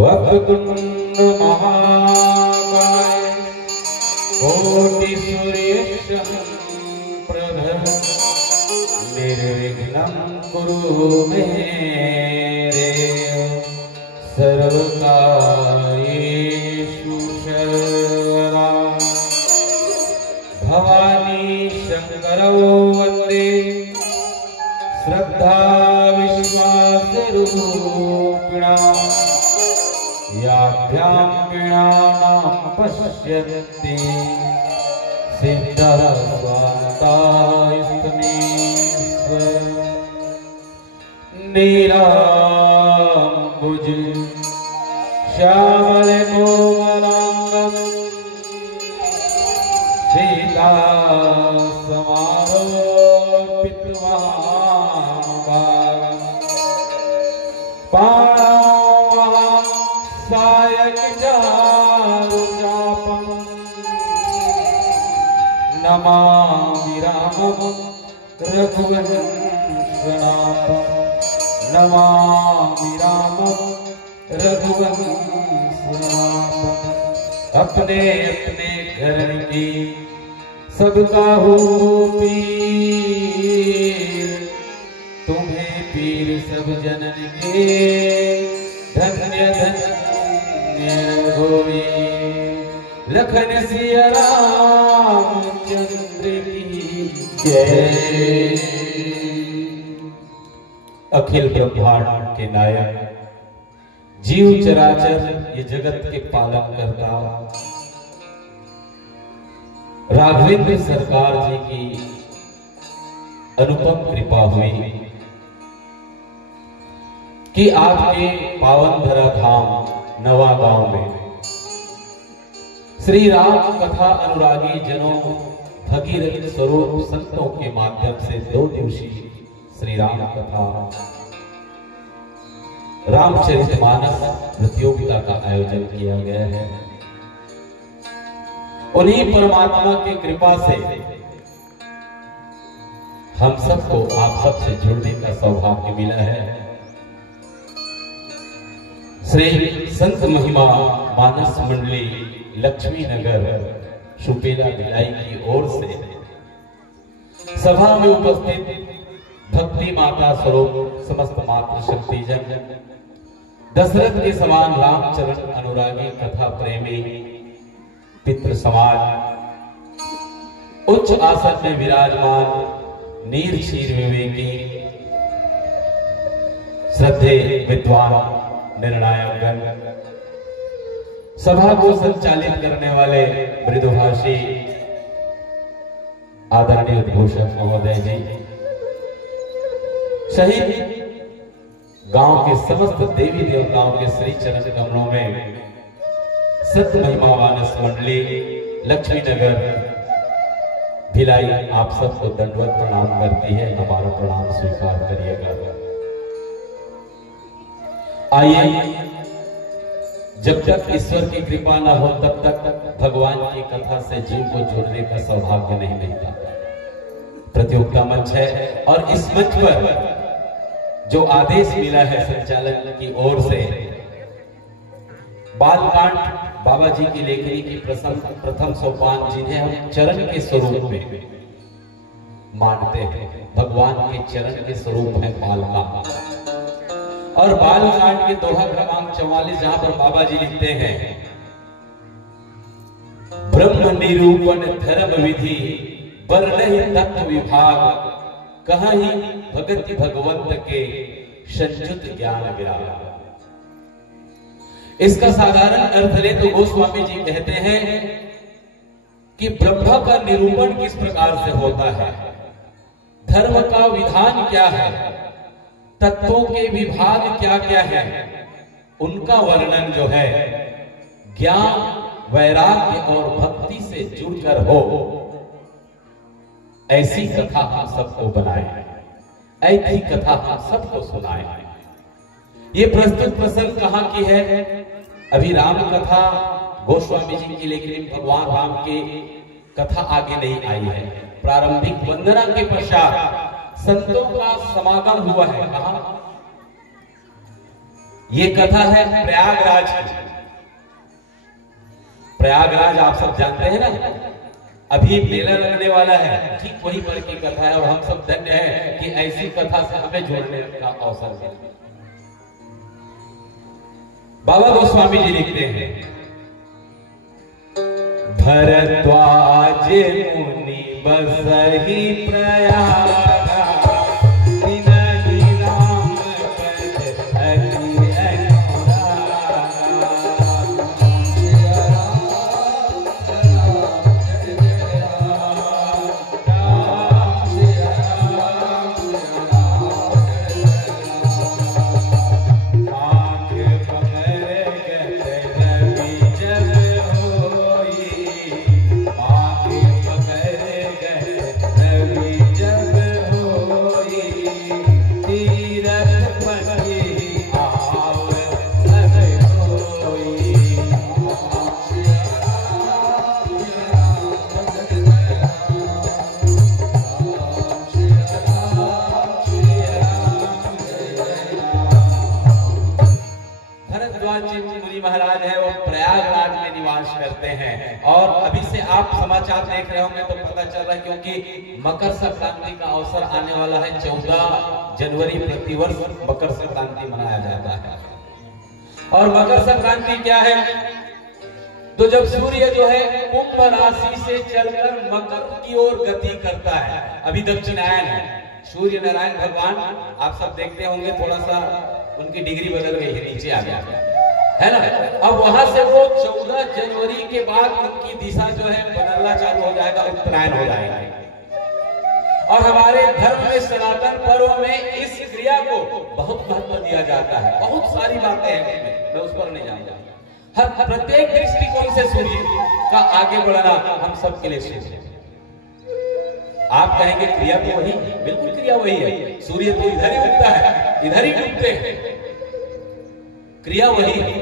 वक्रतुंड महाकाय कोटि सूर्यः प्रभ निर्विघ्नं कुरु मे देव सर्वकार्येषु सर्वदा। भवानी शंकरौ वन्दे श्रद्धा विश्वास रूपिणा याभ्यां वीणानां पश्यन्ति सिद्धः स्वान्तास्तमेश्वर नीलाम्बुज श्यामलकोमलाङ्गं सीतासमारोपितवान् पाणौ सायकचारुचापं नमामि रामं रघुवंशनाथं नमामि रामं रघुवंशनाथं। अपने अपने घर की सबका हो पीर तुम्हें पीर सब जनन के धन्य धन्य होए। लखन सिया रामचंद्र की जय। अखिल ब्रह्मांड के नायक, जीव चराचर ये जगत के पालन करता राघवेंद्र सरकार जी की अनुपम कृपा हुई कि आपके पावन धरा धाम नवा गांव में श्री राम कथा अनुरागी जनों भगीरथ स्वरूप संतों के माध्यम से 2 दिवसीय श्री राम कथा रामचरितमानस प्रतियोगिता का आयोजन किया गया है। उन्हीं परमात्मा की कृपा से हम सबको आप सबसे जुड़ने का सौभाग्य मिला है। श्री संत महिमा मानस मंडली लक्ष्मी नगर सुपेला भिलाई की ओर से सभा में उपस्थित भक्ति माता स्वरूप समस्त मातृ शक्तिजन, दशरथ के समान रामचरण अनुरागी कथा प्रेमी पितृ समाज, उच्च आसन में विराजमान नीर क्षीर विवेकी श्रद्धे विद्वान निर्णायक गण, सभा को संचालित करने वाले मृदुभाषी आदरणीय उद्घोषक महोदय जी, सहित गांव के समस्त देवी देवताओं के श्री चरण कमलों में सत महिमा मानस मंडली लक्ष्मी नगर भिलाई आप सबको दंडवत प्रणाम करती है। हमारा प्रणाम स्वीकार करिएगा। आइए, जब तक ईश्वर की कृपा न हो तब तक भगवान की कथा से जीव को जोड़ने का सौभाग्य नहीं मिलता। प्रतियोगिता मंच है और इस मंच पर जो आदेश मिला है संचालन की ओर से, बालकांड बाबा जी की लेखनी की प्रथम सोपान जिन्हें हम चरण के स्वरूप में मानते हैं, भगवान के चरण के स्वरूप है बालकांड। और बालकांड के दोहा क्रमांक 44 जहां पर बाबा जी लिखते हैं, ब्रह्म निरूपण धर्म विधि वर्णहि तत्व विभाग, कहाँ ही भगति भगवंत के संयुत ज्ञान विराग। इसका साधारण अर्थ ले तो गोस्वामी जी कहते हैं कि ब्रह्म का निरूपण किस प्रकार से होता है, धर्म का विधान क्या है, तत्वों के विभाग क्या क्या है, उनका वर्णन जो है ज्ञान वैराग्य और भक्ति से जुड़कर हो, ऐसी कथा हम सबको बनाए, ऐसी कथा हम सबको सुनाए। ये प्रस्तुत प्रसंग कहां की है? अभी राम कथा गोस्वामी जी की, लेकिन भगवान राम की कथा आगे नहीं आई है। प्रारंभिक वंदना के पश्चात संतों का समागम हुआ है। कहां? ये कथा है प्रयागराज की। प्रयागराज आप सब जानते हैं ना, अभी मेला लगने वाला है, ठीक वहीं पर की कथा है। और हम सब धन्य हैं कि ऐसी कथा से हमें जोड़ने का अवसर मिला। बाबा गोस्वामी जी लिखते हैं, भरद्वाज मुनि बसहि प्रयाग, महाराज है वो प्रयागराज में निवास करते हैं। और अभी से आप समाचार देख रहे होंगे तो पता चल रहा है, क्योंकि मकर संक्रांति का अवसर आने वाला है। 14 जनवरी प्रतिवर्ष मकर संक्रांति मनाया जाता है। और मकर संक्रांति क्या है? तो जब सूर्य जो है कुंभ राशि से चलकर मकर की ओर गति करता है, अभी दक्षिणायन है, सूर्य नारायण भगवान, आप सब देखते होंगे, थोड़ा सा उनकी डिग्री बदल गई है, नीचे आ गया है ना। अब वहां से वो 14 जनवरी के बाद उनकी दिशा जो है बदलना चालू हो जाएगा, उत्तरायण हो जाएगा। और हमारे धर्म में सनातन पर्व में इस क्रिया को बहुत महत्व दिया जाता है। बहुत सारी बातें हैं उसमें, मैं उस पर नहीं जाऊंगा। हर प्रत्येक दृष्टिकोण से सूर्य का आगे बढ़ना हम सबके लिए शुभ है। आप कहेंगे क्रिया तो वही, बिल्कुल क्रिया वही है। सूर्य तो इधर ही उगता है, इधर ही डूबते हैं, क्रिया वही है।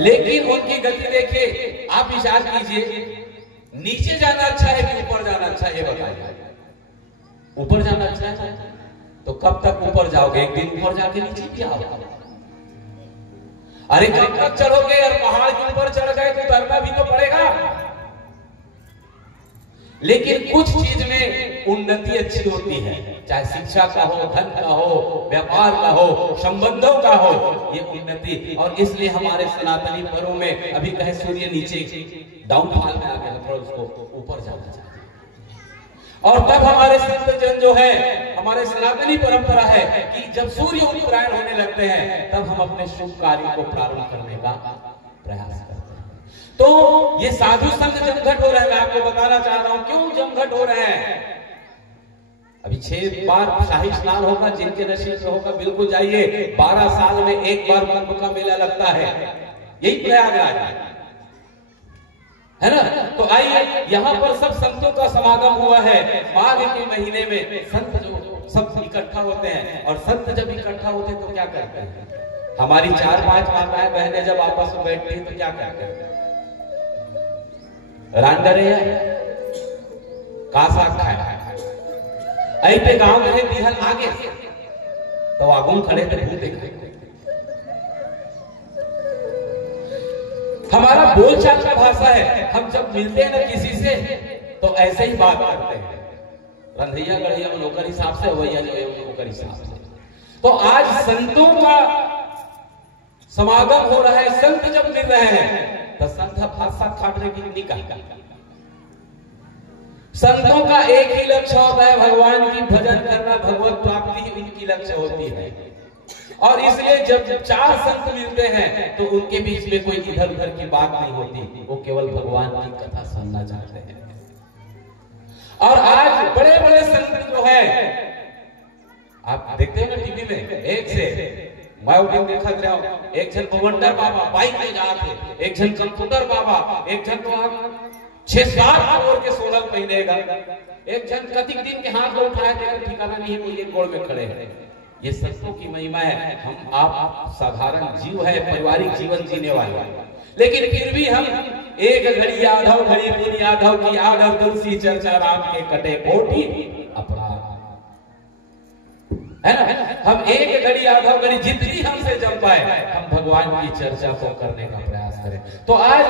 लेकिन उनकी गति देखिए, आप विचार कीजिए, नीचे जाना अच्छा है कि ऊपर जाना अच्छा है, बताइए। ऊपर जाना अच्छा है तो कब तक ऊपर जाओगे? एक दिन ऊपर जाके नीचे भी आओ। अरे कब तक चढ़ोगे? और पहाड़ के ऊपर चढ़ गए तो उतरना भी तो पड़ेगा। लेकिन कुछ चीज में उन्नति अच्छी होती है, चाहे शिक्षा का हो, धन का हो, व्यापार का हो, संबंधों का हो, ये उन्नति। और इसलिए हमारे सनातनी पर्वों में अभी कहे सूर्य नीचे डाउनफॉल में आ गया, थोड़ा उसको ऊपर जाना चाहिए। और तब हमारे संत जन जो है, हमारे सनातनी परंपरा है कि जब सूर्य उत्तरायण होने लगते हैं तब हम अपने शुभ कार्य को प्रारंभ करने का प्रयास करते हैं। तो ये साधु संत जमघट हो रहे हैं, मैं आपको बताना चाह रहा हूं क्यों जमघट हो रहे हैं। अभी 6 बार शाही स्नान होगा, जिनके नसीब से होगा बिल्कुल जाइए। 12 साल में एक बार कुंभ का मेला लगता है, यही प्रयागराज है ना। तो आइए, यहाँ पर सब संतों का समागम हुआ है। माघ के महीने में संत जो सब इकट्ठा होते हैं, और संत जब इकट्ठा होते हैं तो क्या करते हैं? हमारी 4-5 माताएं बहनें जब आपस में बैठती हैं तो क्या करते हैं? रांडरे कासा खाए ऐसे गांव में दिहल आगे तो आगुम खड़े थे भूत देखे। हमारा बोलचाल का भाषा है, हम जब मिलते हैं ना किसी से तो ऐसे ही बात करते हैं, रंधैया गढ़िया में नौकर हिसाब से, वैया जो है नौकर हिसाब से। तो आज संतों का समागम हो रहा है, संत जब मिल रहे हैं तो संत भाषा खाटने की निकाह। संतों का एक ही लक्ष्य होता है, भगवान की भजन करना, भगवत प्राप्ति इनकी लक्ष्य होती है। और इसलिए जब 4 संत मिलते हैं तो उनके बीच में कोई इधर उधर की बात नहीं होती, वो केवल भगवान की कथा सुनना चाहते हैं। और आज बड़े बड़े संत जो है, आप देखते हो ना टीवी में, एक से मैं देखा गया, एक जन बवंडर बाबा बाइक में जाते, एक जन कंप्यूटर बाबा, एक जन तो आप 6-7 करोड़ के सोनल पहनेगा, एक जन कतिक दिन के हाथ में उठाए थे, ठिकाना नहीं है, कोई एक गोड़ में खड़े हैं। ये संतों की महिमा है। हम आप साधारण जीव है, पारिवारिक जीवन जीने वाले, लेकिन फिर भी हम एक घड़ी आधव घड़ी पुनि आधव की आधव तुलसी चर्चा राम के कटे कोटि अपराध, है ना। हम एक घड़ी आधव घड़ी जितनी हमसे जम पाए हम भगवान की चर्चा को करने का प्रयास करें। तो आज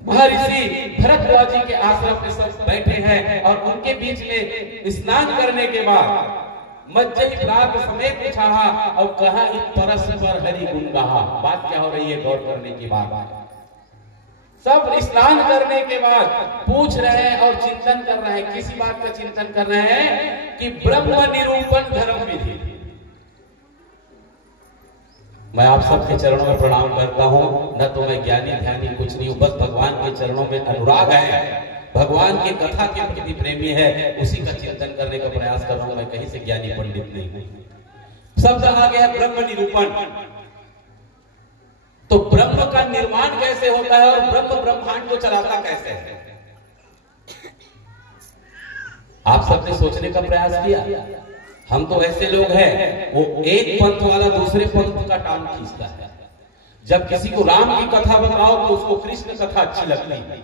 महर्षि भरद्वाज जी के आश्रम में सब बैठे हैं, और उनके बीच में स्नान करने के बाद मज्जही प्रात समेत उठाहा और कहा इन परस पर हरि गुण गाहा। बात क्या हो रही है, गौर करने की बात। सब स्नान करने के बाद पूछ रहे हैं और चिंतन कर रहे हैं, किसी बात का चिंतन कर रहे हैं कि ब्रह्म निरूपण धर्म विधि। मैं आप सबके चरणों में प्रणाम करता हूं, न तो मैं ज्ञानी ध्यानी कुछ नहीं हूं, बस भगवान के चरणों में अनुराग है, भगवान की कथा के प्रति प्रेमी है, उसी का चिंतन करने का प्रयास कर रहा हूं। मैं कहीं से ज्ञानी पंडित नहीं हूं। शब्द आ गया ब्रह्म निरूपण। तो ब्रह्म का निर्माण कैसे होता है और ब्रह्म ब्रह्मांड को चलाता कैसे है, आप सबने सोचने का प्रयास किया? हम तो ऐसे लोग हैं, वो एक पंथ वाला दूसरे पंथ का टांग खींचता है। जब किसी को राम की कथा बताओ तो उसको कृष्ण कथा अच्छी लगती है,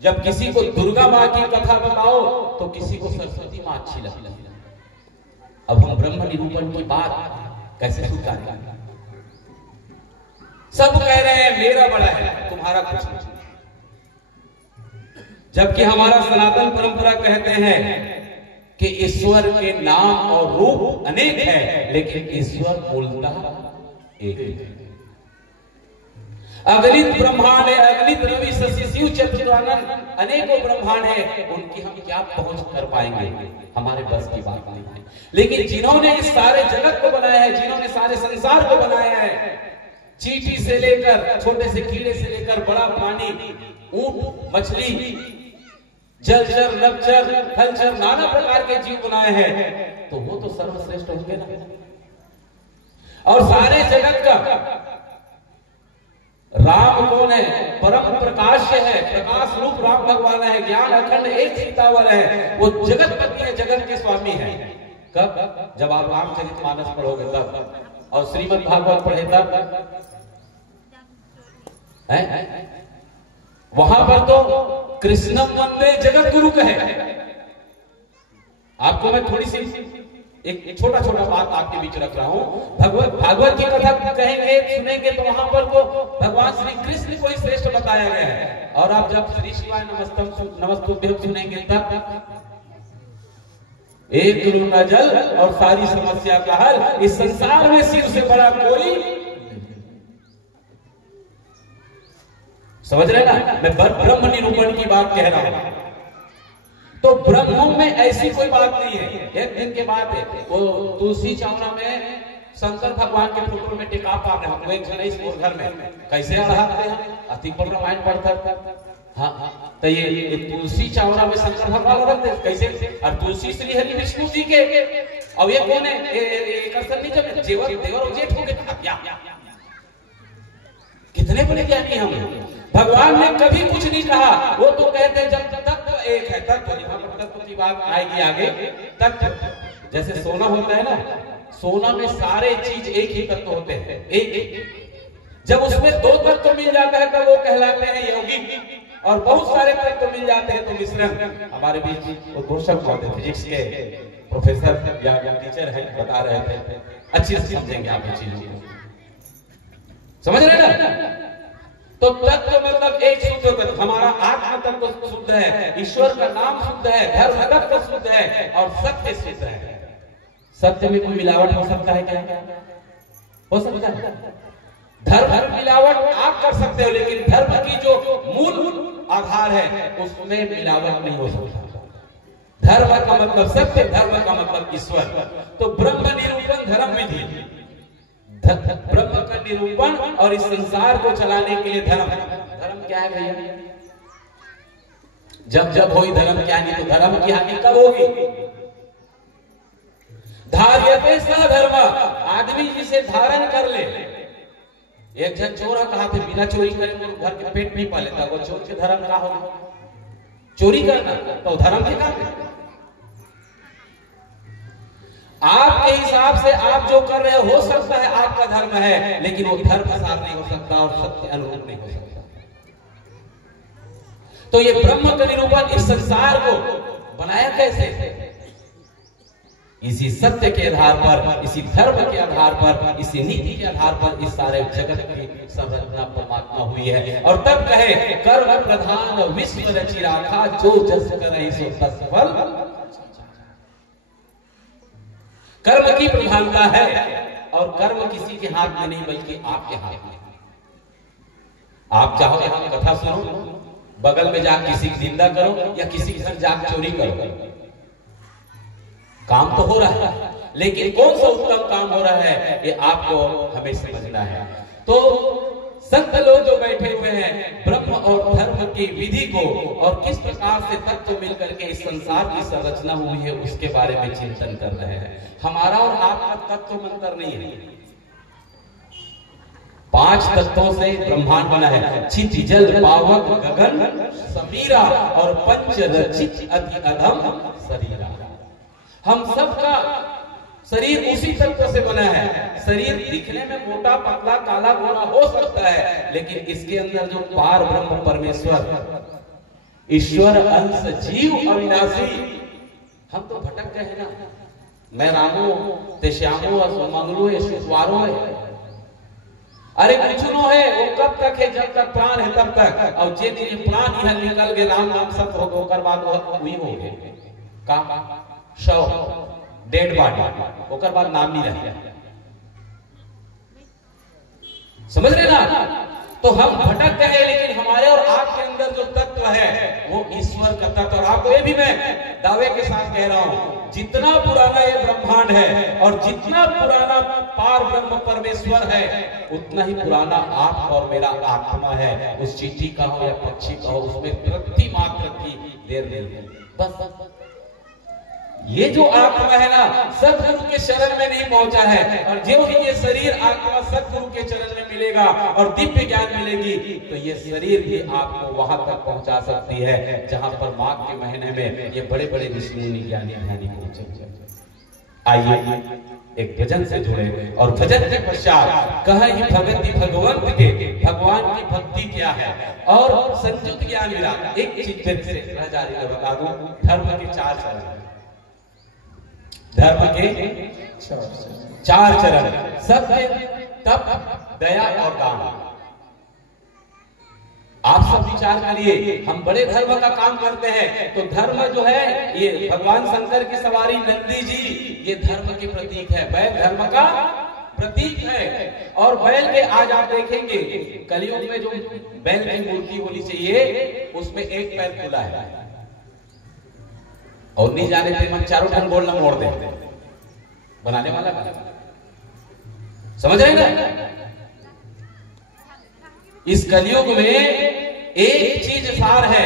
जब किसी को दुर्गा माँ की कथा बताओ तो किसी को सरस्वती माँ अच्छी लगती है। अब हम ब्रह्म निरूपण की बात कैसे स्वीकारें? सब कह रहे हैं मेरा बड़ा है, तुम्हारा कुछ नहीं, जबकि हमारा सनातन परंपरा कहते हैं कि ईश्वर के नाम और रूप अनेक है, लेकिन ईश्वर मूलतः एक है। अगणित ब्रह्मांड है, अगणित रवि शशि शिव चतुरानन अनेकों ब्रह्मांड है, उनकी हम क्या पहुंच कर पाएंगे, हमारे बस की बात नहीं है। लेकिन जिन्होंने इस सारे जगत को बनाया है, जिन्होंने सारे संसार को बनाया है, चींटी से लेकर छोटे से कीड़े से लेकर बड़ा प्राणी, ऊंट, मछली, जलचर, नभचर, थलचर, नाना प्रकार के जीव बनाए हैं, तो वो तो सर्वश्रेष्ठ होंगे ना। और सारे जगत का राम कौन है? परम प्रकाश है, प्रकाश रूप राम भगवान है, ज्ञान अखंड एक सीतावर है, वो जगतपति है, जगत के स्वामी है। कब? जब आप रामचरितमानस पढ़ोगे तब, और श्रीमद् भागवत पढ़े तब है? वहां पर तो कृष्णम वंदे जगत गुरु कहे। आपको मैं थोड़ी सी एक छोटा छोटा बात आपके बीच रख रहा हूं। भागवत की कथा कहेंगे, सुनेंगे, तो वहां पर तो भगवान श्री कृष्ण को ही श्रेष्ठ बताया गया है। और आप जब श्री शिवाय नमस्तुभ्यं सुनेंगे तब एक लोटा जल और सारी समस्या का हल, इस संसार में शिव से बड़ा कोई। समझ रहे ना, मैं ब्रह्म निरूपण की बात कह रहा हूं। तो ब्रह्म में ऐसी कोई बात नहीं है। एक दिन के बाद वो तुलसी चौरा में शंकर भगवान के फोटो में टिका पा रहे हैं, एक गणेश घर में कैसे अड़ाते हैं, अति पर रामायण पढ़ता। हाँ, तो ये तुलसी चौरा में शंकर भगवान रखते कैसे? और तुलसी श्री हरि विष्णु जी के, और ये कौन है? देवर जेठ हो गए। कितने बड़े ज्ञानी हम। भगवान ने कभी कुछ नहीं कहा, वो तो कहते हैं जब तत्व एक है, तत्व, यहाँ पर तत्व की बात आएगी आगे। तत्व जैसे सोना होता है ना, सोना में सारे चीज एक ही तत्व होते हैं, एक। जब उसमें दो तत्व मिल जाता है तब वो कहलाते हैं यौगिक, और बहुत सारे तत्व मिल जाते हैं तो मिश्रण। हमारे बीच उद्घोषक होते फिजिक्स के प्रोफेसर या टीचर है, बता रहे थे, अच्छी से समझेंगे आप ये चीजों को, समझ रहे ना। तो तत्व मतलब एक शुद्ध तत्व, हमारा आत्मा तत्व शुद्ध है, ईश्वर का नाम शुद्ध है, धर्म तत्व शुद्ध है, और सत्य शुद्ध है। सत्य में कोई मिलावट हो सकता है क्या? हो सकता है? धर्म मिलावट आप कर सकते हो, लेकिन धर्म की जो मूल आधार है उसमें मिलावट नहीं हो सकता। धर्म का मतलब सत्य, धर्म का मतलब ईश्वर। तो ब्रह्म निरूपण धर्म विधि, ब्रह्म का निरूपण और इस संसार को चलाने के लिए धर्म। धर्म क्या है भैया? जब जब होई धर्म क्या, नहीं तो धर्म की हानि कब होगी? धार्यते स धर्म, आदमी जिसे धारण कर ले। एक जन चोरा कहा थे, बिना चोरी करे तो घर के पेट नहीं पालेता, वो चोर के धर्म क्या होगा? चोरी करना तो धर्म के काम। आपके हिसाब से आप जो कर रहे हो सकता है आपका धर्म है, लेकिन वो धर्म सार नहीं हो सकता और सत्य अनुरूप नहीं हो सकता। तो ये ब्रह्म का निरूपण इस संसार को बनाया कैसे? इसी सत्य के आधार पर, इसी धर्म के आधार पर, इसी नीति के आधार पर इस सारे जगत की संरचना परमात्मा हुई है। और तब कहे कर्म प्रधान विश्व रचि राखा, जो जस करे सो तस फल। कर्म की प्रधानता है, और कर्म किसी के हाथ में नहीं बल्कि आपके हाथ में। आप चाहो यहां कथा सुनो, बगल में जाकर किसी की निंदा करो, या किसी के घर जाकर चोरी करो, काम तो हो रहा है, लेकिन कौन सा उत्तम काम हो रहा है ये आपको हमें समझना है। तो संत लोग जो बैठे हुए हैं ब्रह्म और धर्म की विधि को, और किस प्रकार से तत्व मिलकर के इस संसार की संरचना हुई है उसके बारे में चिंतन कर रहे हैं। हमारा और आपका तत्व मंत्र नहीं है, 5 तत्वों से ब्रह्मांड बना है। चित जल पावक गगन समीरा, और पंच रचित अति अधम शरीरा। हम सबका शरीर उसी तत्व से बना है। शरीर दिखने में मोटा पतला काला गोरा हो सकता है, लेकिन इसके अंदर जो पार ब्रह्म परमेश्वर ईश्वर अंश जीव अविनाशी, हम तो भटक गए हैं ना। मैं रामो ते श्यामो मंगलो ये शुक्रवारों है, अरे कुछ नो है, वो कब तक है? जब तक प्राण है तब तक। और जे दिन प्राण यहां निकल के राम नाम सत्य होगा, ओकर बाद वही हो गए का शव, डेड बॉडी, ओकर बाद नाम नहीं रहे। समझ रहे ना? तो हम भटक गए, लेकिन हमारे और आपके अंदर जो तत्व है वो ईश्वर का तत्व। और आपको ये भी मैं दावे के साथ कह रहा हूं, जितना पुराना ये ब्रह्मांड है और जितना पुराना पार ब्रह्म परमेश्वर है, उतना ही पुराना आप और मेरा आत्मा है। उस चींटी का हो या पक्षी का हो, उसमें प्रति मात्र की देर नहीं है। बस ये जो आत्मा है ना, सतगुरु के शरण में नहीं पहुंचा है, और जो ही ये शरीर आत्मा सतगुरु के चरण में मिलेगा और दिव्य ज्ञान मिलेगी, तो ये शरीर भी आपको वहां तक पहुंचा सकती है जहां पर माघ के महीने में ये बड़े बड़े ऋषि मुनि ज्ञानी ध्यानी पहुंचे। आइए एक भजन से जुड़े, और भजन के पश्चात कहीं भगति भगवंत के, भगवान की भक्ति क्या है और संयुक्त ज्ञान मिला। एक चीज फिर से जारी बता दूं, धर्म के 4 चरण, धर्म के 4 चरण, सत्य, तप, दया और दान। आप सब विचार करिए, हम बड़े धर्म का काम करते हैं, तो धर्म जो है ये भगवान शंकर की सवारी नंदी जी, ये धर्म के प्रतीक है, बैल धर्म का प्रतीक है। और बैल के आज आप देखेंगे कलयुग में जो बैल की मूर्ति होनी चाहिए, उसमें एक पैर खुला है और नहीं जाने थे मन चारों ढंग गोल मोड़ दे बनाने वाला का। समझ रहे ना? इस कलयुग में एक चीज सार है,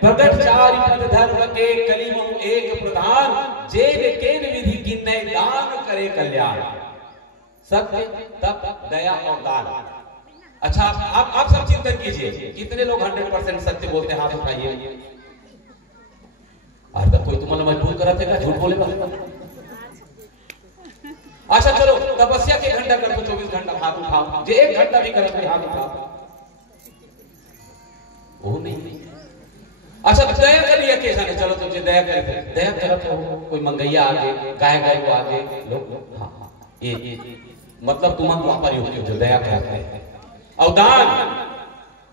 प्रगट 4 पद धर्म के कलिमहु एक प्रधान, जेब केन विधि किन्नय दान करे कल्याण। सत्य, तप, दया और दान। अच्छा, आप सब चिंतन कीजिए, कितने लोग 100% सत्य बोलते हैं? हाथ उठाइए। आज तक कोई तुम्हारा मजबूर करा थे, झूठ बोले बस। अच्छा चलो, तपस्या के घंटा कर दो, 24 घंटा हाथ उठाओ, जो 1 घंटा भी करते हाथ उठाओ, वो नहीं। अच्छा दया करिए कैसा नहीं, चलो तुझे दया करे, दया करो तो कोई मंगैया आगे, गाय को आगे लोग, हाँ ये मतलब तुम वहां पर ही जो दया करते हैं। और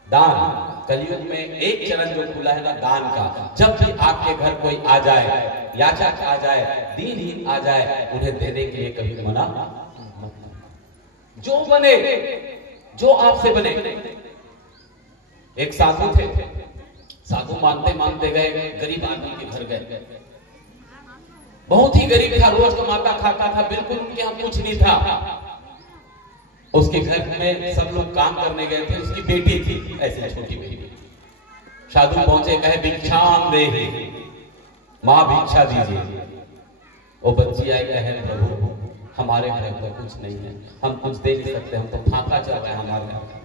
दान कलयुग में एक चरण जो खुला है ना, दान का। जब भी आपके घर कोई आ जाए, याचक आ जाए, दीनहीन आ जाए, उन्हें देने के लिए कभी मना मत। जो बने, जो आपसे बने। एक साधु थे, साधु मानते मानते गए, गरीब आदमी के घर गए, बहुत ही गरीब था, रोज कमाता खाता था, बिल्कुल उनके यहाँ कुछ नहीं था। उसके घर में सब लोग काम करने गए थे, उसकी बेटी थी, ऐसी छोटी बेटी। साधु पहुंचे, कहे भिक्षाम देहि, माँ भिक्षा दीजिए। वो बच्ची आई, कहे प्रभु हमारे घर में कुछ नहीं है, हम कुछ दे नहीं सकते, हम तो फाका चल रहा है हमारे घर।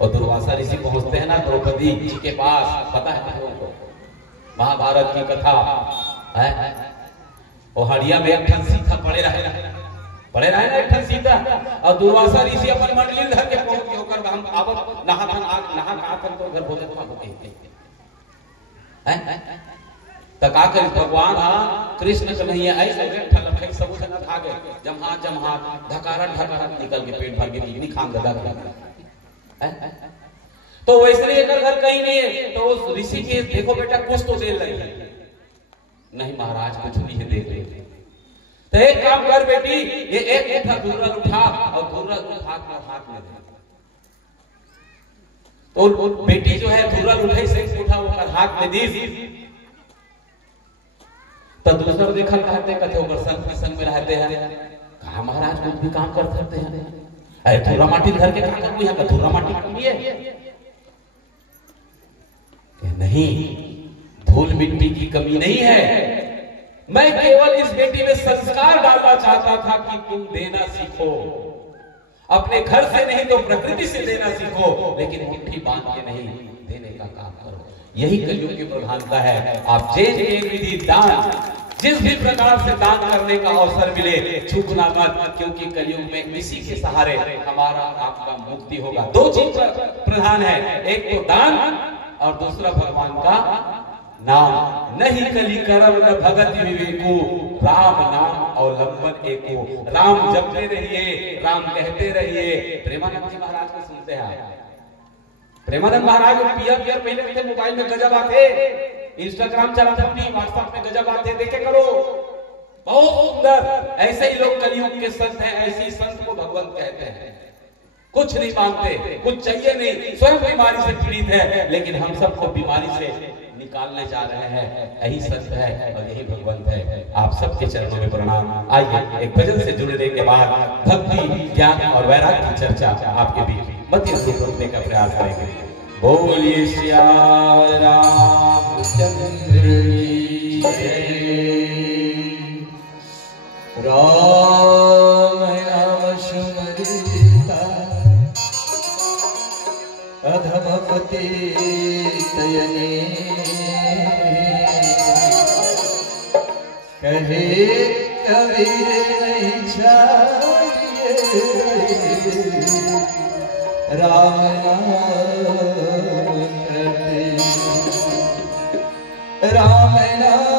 और दुर्वासा ऋषि पहुंचते हैं ना द्रौपदी जी के पास, पता है उनको महाभारत की कथा है। वो हड़िया में एक ठन सीता पड़े रहे ना एक ठन सीता, और दुर्वासा ऋषि अपन मंडली धर के पहुंच के होकर हम आवत नहा तो घर भोजन खा होते हैं। तक आकर भगवान कृष्ण तो नहीं है, ऐसे सब जगह आ गए, जमहा धकारा निकल के पेट भर के नहीं खान गदा। तो वैसे ही अगर घर कहीं नहीं है, तो उस ऋषि के देखो बेटा कुछ तो दे लगे, नहीं महाराज कुछ नहीं है, दे रहे। तो एक काम कर बेटी, ये एक मुठ्ठा धुर्रा उठा और धुर्रा उठा हाथ में दे। तो बेटी जो है धुर्रा उठाई से उठा वो हाथ में दी। तो दूसरा देखा कहते होकर संत के संग में रहते हैं, कहा महाराज कुछ भी काम कर सकते हैं, अरे धुर्रा माटी घर के काम कर, यहाँ का धुर्रा माटी कमी है? नहीं, धूल मिट्टी की कमी नहीं है, मैं केवल इस बेटी में संस्कार डालना चाहता था कि तुम देना सीखो, अपने घर से नहीं तो प्रकृति से देना सीखो, लेकिन मुट्ठी बांध के नहीं, देने का काम करो। यही कलयुग की प्रधानता है। आप जेन विधि दान, जिस भी प्रकार से दान करने का अवसर मिले, चूकना मत, क्योंकि कलयुग में इसी के सहारे हमारा आपका मुक्ति होगा। 2 चीज प्रधान है, एक तो दान और दूसरा भगवान का नाम। नहीं कली करम न भगत विवेको, राम नाम अवलंबन एको। राम जपते रहिए, राम कहते रहिए। प्रेमानंद जी महाराज को सुनते हैं, प्रेमानंद महाराज पियर पहले थे, मोबाइल में गजब आते, इंस्टाग्राम चलाते, व्हाट्सएप में गजब आते, देखे करो, बहुत सुंदर। ऐसे ही लोग कलयुग के संत हैं, ऐसे ही संत को भगवंत कहते हैं। कुछ नहीं मांगते, कुछ चाहिए नहीं, स्वयं बीमारी से पीड़ित है, लेकिन हम सबको बीमारी से निकालने जा रहे हैं। यही संत है और यही भगवंत है। आप सबके चरणों में प्रणाम। आइए एक भजन से जुड़ने के बाद भक्ति, ज्ञान और वैराग्य की चर्चा आपके बीच मध्य से रोकने का प्रयास करेंगे। बोलिए श्याम रामचंद्र की जय। राम नाम सुमरिता अधमपति तयने कहे कबीर नहीं छाड़िए राम नाम करते राम नाम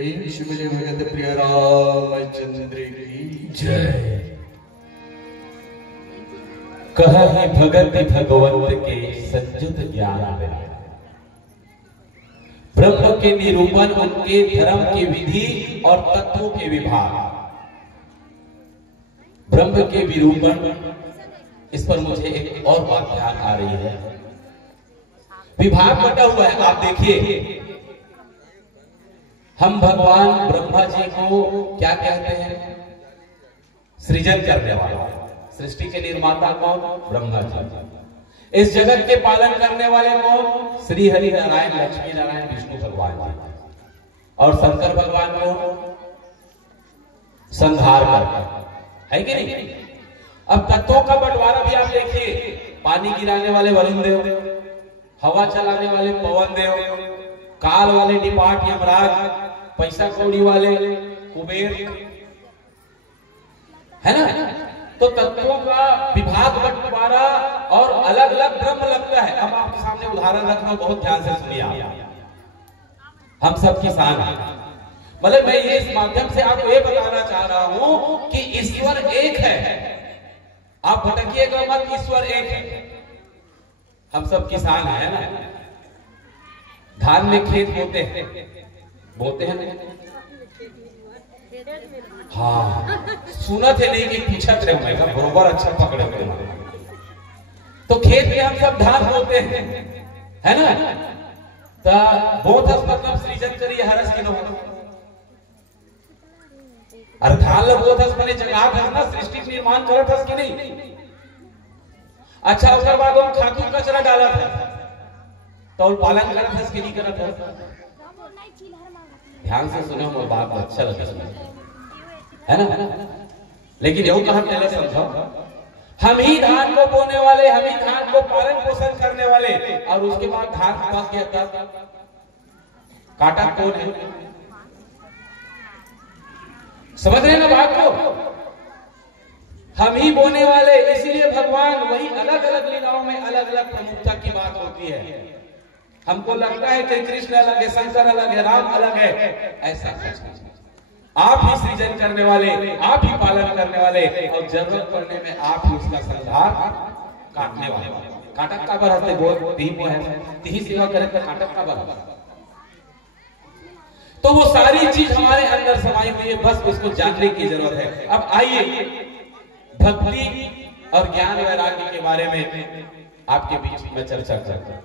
प्रेम से मिले भगत प्रिय रामचंद्र की जय। कहि भगति भगवंत के संजुत ज्ञान विराग। ब्रह्म के निरूपण, उनके धर्म की विधि और तत्वों के विभाग। ब्रह्म के विरूपण, इस पर मुझे एक और बात ध्यान आ रही है। विभाग बटा हुआ है, आप देखिए। हम भगवान ब्रह्मा जी को क्या कहते हैं? सृजन करने वाला। सृष्टि के निर्माता कौन? ब्रह्मा जी। इस जगत के पालन करने वाले कौन? श्री हरि नारायण, लक्ष्मी नारायण, विष्णु भगवान जी। और शंकर भगवान को संहार करता है कि नहीं? अब तत्वों का बंटवारा भी आप देखिए। पानी गिराने वाले वरुण देव, हवा चलाने वाले पवन देव, काल वाले डिपाट यमराज, पैसा कौड़ी वाले कुबेर, है ना? तो तत्वों का विभाग बंटवारा और अलग अलग ब्रह्म लगता है। अब आपके सामने उदाहरण रखना, बहुत ध्यान से सुनिए। हम सब किसान हैं, मतलब मैं ये इस माध्यम से आपको ये बताना चाह रहा हूं कि ईश्वर एक है। आप भटकिएगा मत, ईश्वर एक है। हम सब किसान हैं ना। धान में खेत बोते हैं ना? हाँ, सुना थे नहीं कि पूछा थे मैं, बरोबर अच्छा पकड़े हुए। तो खेत में हम सब धान बोते हैं, है ना? तो बोथस मतलब सृजन करिए हरस की न हो। अरे धान ल बोथस मने जगह था ना, सृष्टि निर्माण करत हस कि नहीं? अच्छा, उसके बाद हम खातू कचरा डाला था तो पालन करत हस कि नहीं करत हस? ध्यान से सुनो, मोर बात अच्छा लगे, है ना? लेकिन यूं कहा पहले समझो, हम ही धान को बोने वाले, हम ही धान को पालन पोषण करने वाले, और उसके बाद धान पक गया तब काटा कौन है? समझ रहे ना बात को? हम ही बोने वाले, इसीलिए भगवान वही अलग अलग लीलाओं में अलग अलग प्रमुखता की बात होती है। हमको लगता है कि कृष्ण अलग है, शंकर अलग है, राम अलग है, ऐसा कुछ नहीं। आप ही सृजन करने वाले, आप ही पालन करने वाले, और जरूरत पड़ने में आप ही उसका संहार काटने वाले। काटक का बर हंसते बोल ती सेवा करे तो काटक का बर। तो वो सारी चीज हमारे अंदर समाई हुई है, बस उसको जानने की जरूरत है। अब आइए भक्ति और ज्ञान वैराग्य के बारे में आपके बीच में चर्चा करते हैं।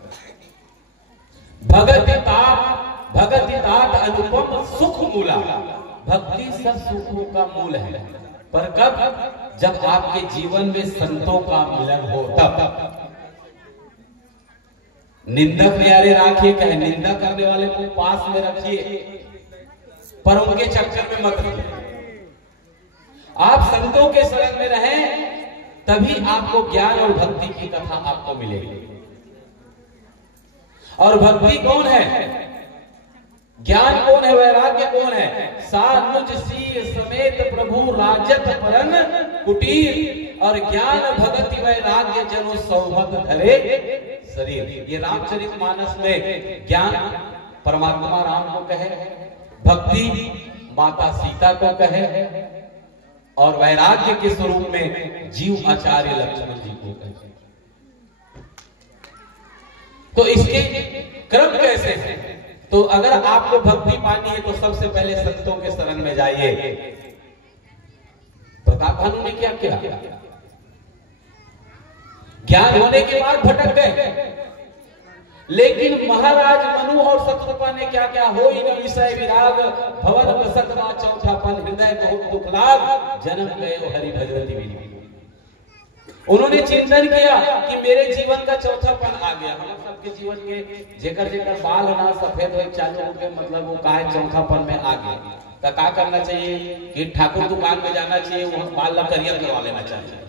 भगति तात अनुपम सुख मूला। भक्ति सब सुखों का मूल है, पर कब? जब आपके जीवन में संतों का मिलन हो तब। निंदक न्यारे राखिए, कहे निंदा करने वाले को पास में रखिए, पर उनके चक्कर में मत रहिए। आप संतों के शरण में रहें, तभी आपको ज्ञान और भक्ति की कथा आपको मिलेगी। और भक्ति कौन है? ज्ञान कौन है? वैराग्य कौन है? सानुज सी समेत प्रभु राजत परन कुटीर, और ज्ञान भगति वैराग्य जनु सौमत धरे शरीर। ये रामचरितमानस में ज्ञान परमात्मा राम को कहे, भक्ति माता सीता को कहे, और वैराग्य के स्वरूप में जीव आचार्य लक्ष्मण जी को कहे। तो इसके क्रम कैसे है? तो अगर आपको भक्ति पानी है तो सबसे पहले संतों के शरण में जाइए। प्रताप भानु ने क्या किया? ज्ञान होने के बाद भटक गए, लेकिन महाराज मनु और शत्रुपा ने क्या क्या हो न विषय विराग, भवन बसतवा चौथापन, हृदय बहुत दुख लाग, जन्म गए हरि भगवती विधि। उन्होंने चिंतन किया कि मेरे जीवन का चौथापन आ गया। हम सबके जीवन के जेकर जेकर बाल ना सफेद हो चालू के मतलब वो काहे चौथापन में आ गए। तो क्या करना चाहिए कि ठाकुर दुकान में जाना चाहिए, वहां बाल करियर करवा लेना चाहिए।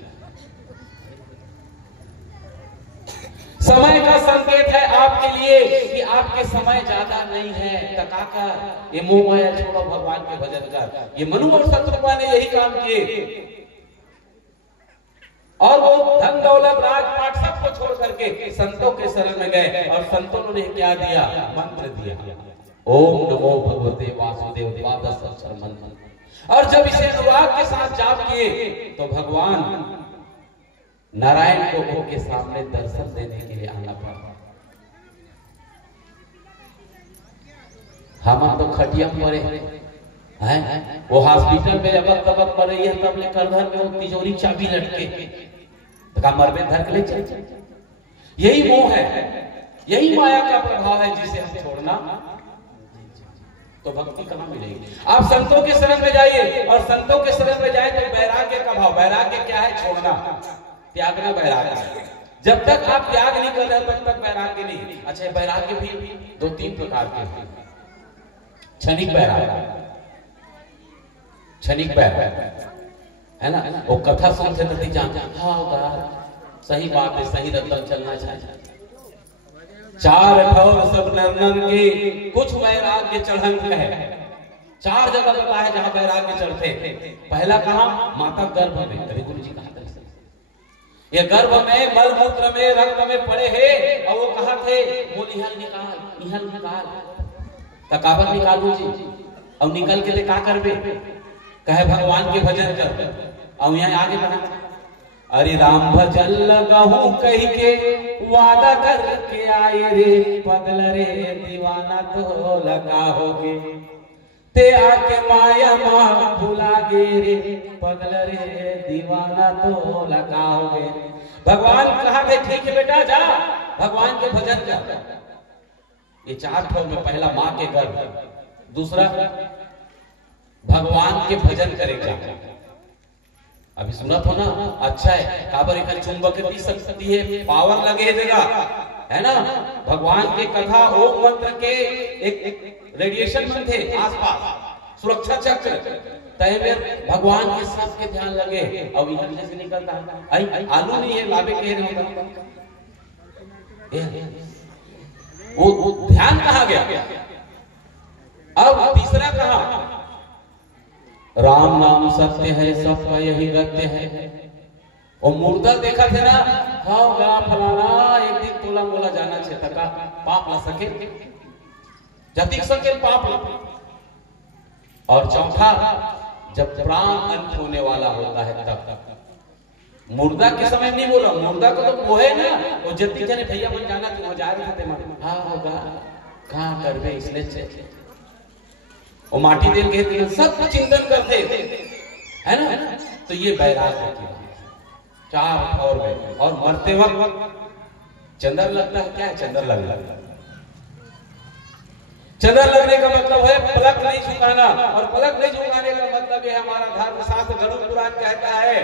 समय का संकेत है आपके लिए कि आपके समय ज्यादा नहीं है। तकाका ये मोह माया छोड़ो, भगवान के भजन कर। ये मनु और शत्रुपा ने यही काम किए, और वो धन दौलत राजपाट सबको छोड़ करके संतों के शरण में गए, और संतों ने क्या दिया? मंत्र दिया, ओम नमो भगवते वासुदेव और जब इसे अनुराग के साथ जाप किए तो भगवान नारायण को उनके सामने दर्शन देने के लिए आना पड़ा। हम तो खटिया पड़े हैं, वो हॉस्पिटल में अबक तबक पड़ रही है, तब ले कर घर में वो तिजोरी चाबी लटके तो का मर में धर के ले चल। यही मोह है, यही माया का प्रभाव है जिसे हम छोड़ना, तो भक्ति कहां मिलेगी। आप संतों के शरण में जाइए और संतों के शरण में जाए तो वैराग्य का भाव। वैराग्य क्या है? छोड़ना, त्यागना वैराग्य। जब तक आप त्याग नहीं कर रहे तब तक वैराग्य नहीं। अच्छा, वैराग्य भी 2-3 प्रकार के हैं। क्षणिक वैराग्य, क्षणिक वैराग्य है ना, वो कथा सुनते नतीजा हाँ सही बात है, सही रत्न चलना चाहिए। 4 ठौर सब नरनन के कुछ वैराग्य चढ़न है। 4 जगह बता है जहां वैराग्य चढ़ते। पहला कहां? माता गर्भ में। अरे गुरु जी कहा ये गर्भ में मल मूत्र में रक्त में पड़े हैं और वो कहा थे वो निहल निकाल तकाबर निकालू जी और निकल के का करबे? कहे भगवान के भजन कर। और यहाँ आगे कहा अरे राम भजन लगहूं कही के वादा करके आए रे पगल रे दीवाना तो लगा होगे ते आके माया मां भुला गे रे पगल रे दीवाना तो लगा होगे। भगवान कहा थे ठीक है बेटा जा भगवान के भजन कर। ये 4 ठोर में पहला मां के गर्भ, दूसरा भगवान के भजन करेगा। अभी सुना तो ना, अच्छा है काबर एक चुंबक दी सकती है, पावर लगे जगह है ना। भगवान के कथा ओम मंत्र के एक रेडिएशन मन थे आसपास, सुरक्षा चक्र तय भगवान के सबके ध्यान लगे। अब यहाँ से निकलता है आलू नहीं है लाभे कह रहे होता, वो ध्यान कहाँ गया? अब तीसरा कहा राम नाम सत्य है सबका यही गत्य है। और मुर्दा देखा थे ना, गा फलाना एक दिन तोला मोला जाना छे तका पाप ला सके जतिक सके पाप ला। और चौथा जब प्राण अंत होने वाला होता है तब। मुर्दा के समय नहीं बोला, मुर्दा को तो वो है ना वो जतिक जने भैया मन जाना तू जा रहे थे मन हाँ होगा कहां करबे इसलिए और माटी देल के सब चिंतन करते है ना। तो ये वैराग्य की 4 ठौर में। और मरते वक्त चंदन लगता है, क्या है चंदन लगना? चंदन लगने का मतलब है पलक नहीं झुकाना। और पलक नहीं झुकाने का मतलब है हमारा धर्मशास्त्र गरुड़ पुराण कहता है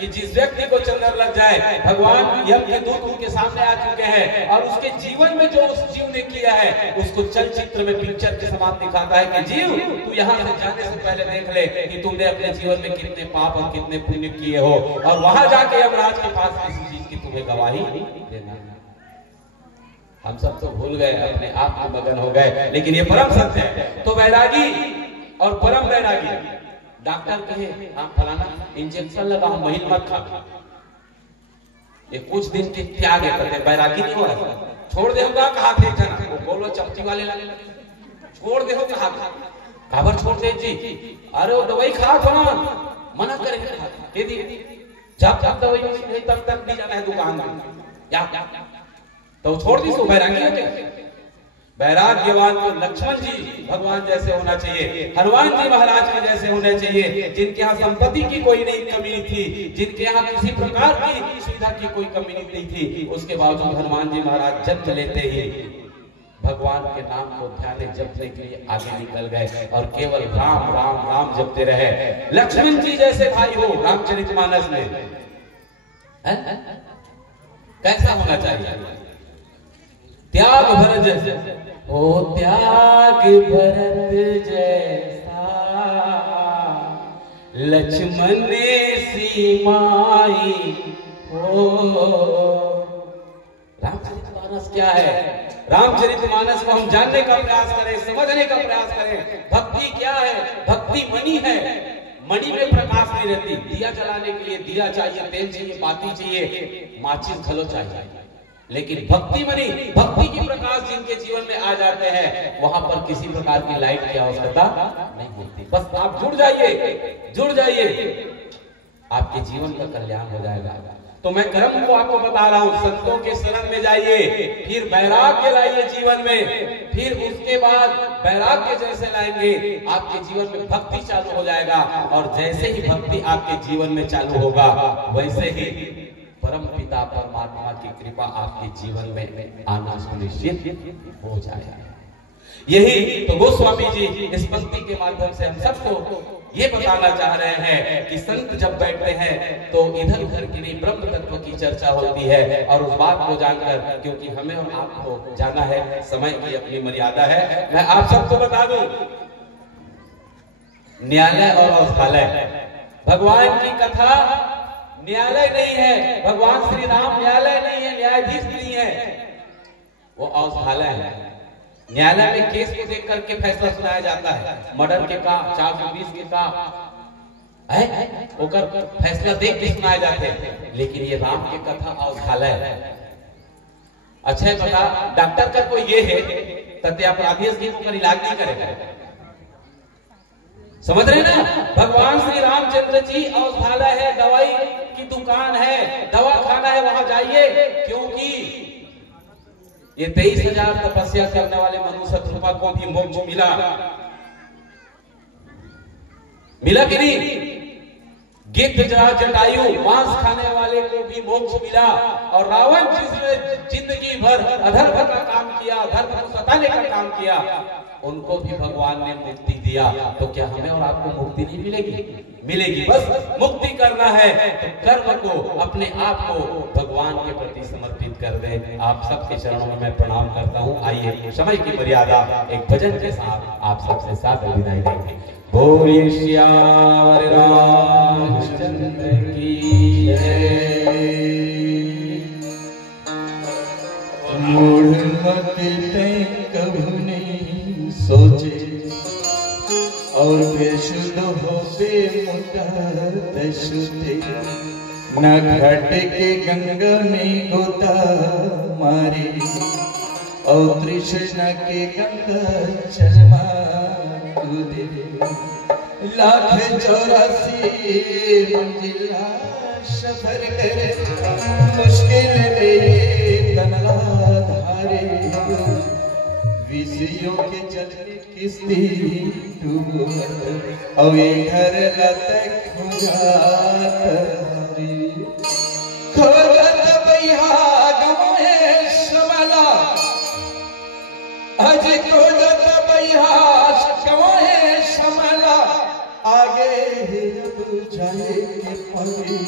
कि जिस व्यक्ति को चंदन लग जाए भगवान यम के दूत उनके सामने आ चुके हैं और उसके जीवन में जो उस जीव ने किया है उसको चलचित्र में पिक्चर के समान दिखाता है कि जीव तू यहाँ से जाने से पहले देख ले कि तुमने अपने जीवन में कितने पाप और कितने पुण्य किए हो और वहां जाके यमराज के पास किसी चीज की तुम्हें गवाही देना। हम सब तो भूल गए, अपने आप में मगन हो गए, लेकिन ये परम सत्य है। तो वैरागी और परम वैरागी डॉक्टर कहे हाँ फलाना इंजेक्शन लगा महिल मत खा, ये कुछ दिन के त्याग करते वैरागी नहीं हो रहा। छोड़ दे होगा कहा थे जना वो बोलो चपटी वाले लगे छोड़ दे हो कहा खबर छोड़ दे जी। अरे वो दवाई खा थोड़ा मना करेगा दे दी जब तक दवाई नहीं तब तक नहीं जाना है दुकान में या तो छोड़ दी। सो वैरागी है। वैराग्यवान तो लक्ष्मण जी भगवान जैसे होना चाहिए, हनुमान जी महाराज के जैसे होने चाहिए, जिनके यहाँ संपत्ति की कोई नहीं कमी थी, जिनके यहाँ किसी प्रकार की सुविधा की कोई कमी नहीं थी। उसके बावजूद हनुमान जी महाराज जन्म लेते ही भगवान के नाम को ध्यान जपने के लिए आगे निकल गए और केवल राम राम राम जपते रहे। लक्ष्मण जी जैसे भाई हो रामचरितमानस में कैसा होना चाहिए? त्याग भरत जैसा हो, त्याग भरत जैसा लक्ष्मण सीमाई हो। रामचरितमानस क्या है? रामचरितमानस को हम जानने का प्रयास करें, समझने का प्रयास करें। भक्ति क्या है? भक्ति मणि है। मणि में प्रकाश नहीं रहती। दिया जलाने के लिए दिया चाहिए, तेल चाहिए, बाती चाहिए, माचिस घलो चाहिए। लेकिन भक्ति मनी, भक्ति की प्रकाश जिनके जीवन में आ जाते हैं, वहां पर किसी प्रकार की लाइट की आवश्यकता नहीं होती। बस आप जुड़ जाइए, आपके जीवन का कल्याण हो जाएगा। तो मैं क्रम को आपको बता रहा हूं, संतों के शरण में जाइए, फिर वैराग्य लाइए जीवन में, फिर उसके बाद वैराग्य जैसे लाएंगे आपके जीवन में भक्ति चालू हो जाएगा, और जैसे ही भक्ति आपके जीवन में चालू होगा वैसे ही परम पिता परमात्मा की कृपा आपके जीवन में आना सुनिश्चित हो जाएगा। यही तो गोस्वामी जी इस पंक्ति के माध्यम से हम सबको ये बताना चाह रहे हैं कि संत जब बैठते हैं तो इधर उधर की नहीं ब्रह्म तत्व की चर्चा होती है। और उस बात को जानकर, क्योंकि हमें और आपको जाना है, समय की अपनी मर्यादा है, मैं आप सबको बता दूं, न्यायालय और औषधालय, भगवान की कथा न्यायालय नहीं है, भगवान श्री राम न्यायालय नहीं है, न्यायाधीश नहीं है, वो औषधालय है। न्यायालय में केस को देख करके फैसला सुनाया जाता है, मर्डर के का, 420 के का है, होकर फैसला देख के सुनाए जाते हैं। लेकिन ये राम की कथा औषधालय है। अच्छा बता, डॉक्टर का कोई ये है तथ्य अपराधी का इलाज नहीं करेगा, समझ रहे ना? भगवान श्री रामचंद्र जी औषधालय है, दवाई की दुकान है, दवा खाना है, वहां जाइए, क्योंकि ये 23,000 तपस्या करने वाले मनु शत्रुपा को भी मोक्ष मिला कि नहीं? गिद्ध जटायु मांस खाने वाले को भी मोक्ष मिला, और रावण जिसने जिंदगी भर अधर्म का काम किया, धर्म को सताने का काम किया, उनको भी भगवान ने मुक्ति दिया। तो क्या हमें और आपको मुक्ति नहीं मिलेगी? बस मुक्ति करना है तो कर्म को, अपने आप को भगवान के प्रति समर्पित कर दे। आप सबके चरणों में मैं प्रणाम करता हूँ। आइए समय की मर्यादा एक भजन के साथ आप सबसे साथ विदाई देंगे। बोलिए श्याम रामचंद्र की जय। मूढ़मति तैं कभू नहीं सोचे, और बेशुद्ध होते मुक्त शुद्धि, न घट के गंगा में गोता मारे, और तृष्णा के गंगा चरमा कूदे। लाख 84 मंजिला सफर करे, मुश्किल में तनला धारे, विषयों के जल में किस्ती डूबो, और घर लतक खोजत भैया गवाए समला, अज खोजत भैया गवाए समला, आगे अब जाए के पगे,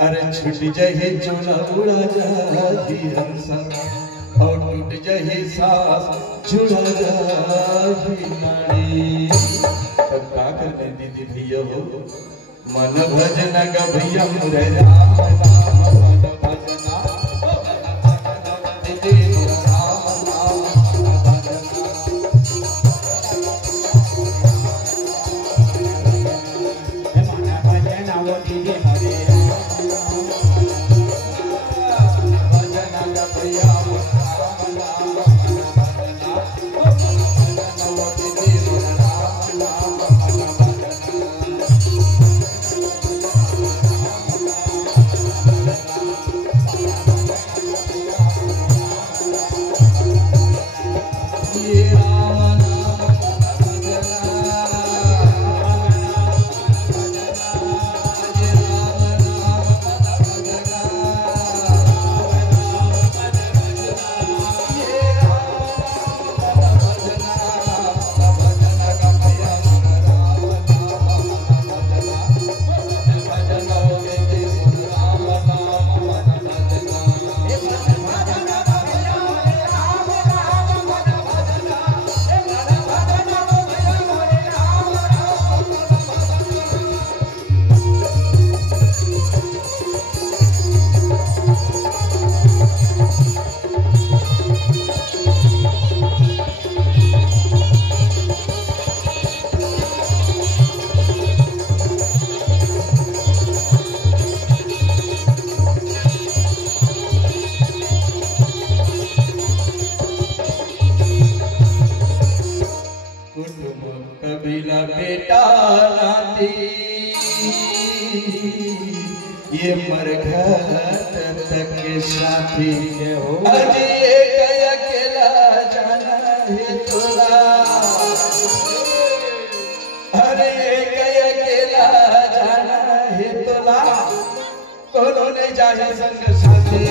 अरे छुट जाए चोला उड़ा जाए हंसा, और टूट जाए सांस जुड़ा जाए नाड़ी। तब का करने दीदी भैया हो, मन भजन ग भैया मुरे राम नाम, मन भजना दीदी राम नाम, कबीला बेटा नाती ये मरघट तक के साथी आज एक अकेला जाना है तोला अरे एक अकेला जाना है तोला कोनो ने जाए संग साथी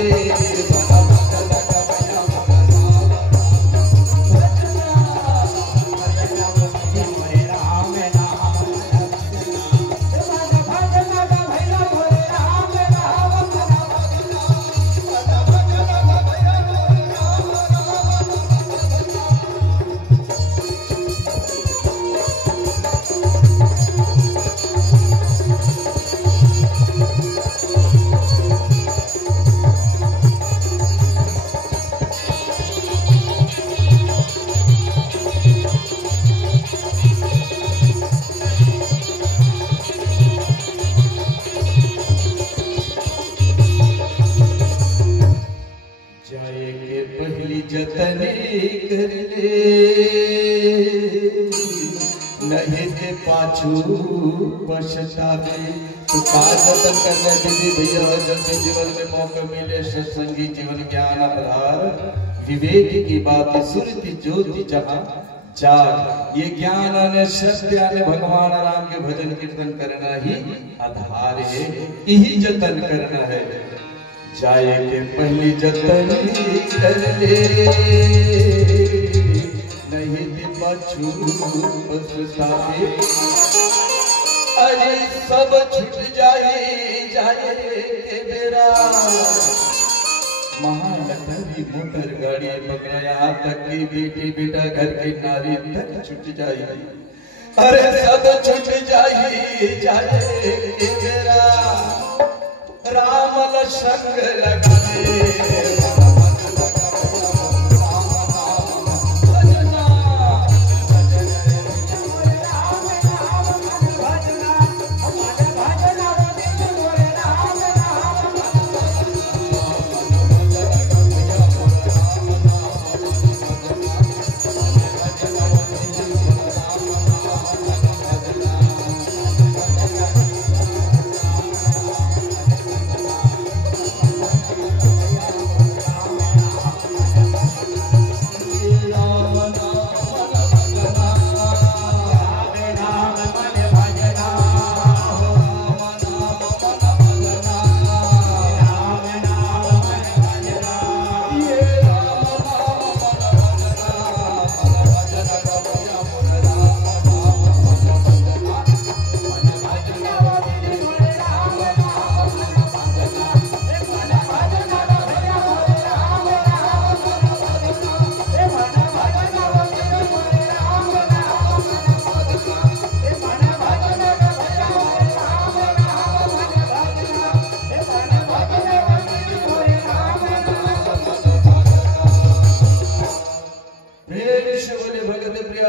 जतने कर ले नहीं ते पाछू पछतावे तो का जतन करना दीदी भैया जब जीवन में मौका मिले सत्संगी जीवन ज्ञान आधार विवेक की बात सुरति ज्योति जहाँ जाग ये ज्ञान आने सत्य आने भगवान राम के भजन कीर्तन करना ही आधार है यही जतन करना है जाए के पहली जतन कर ले नहीं पाछू पछतावे अरे सब छूट जाए जाए के बेरा महालक्ष्मी मोटर गाड़ी पकड़ा यहाँ तक की बेटी बेटा घर की नारी तक छूट जाए अरे सब छूट जाए जाए के बेरा राम संग लगे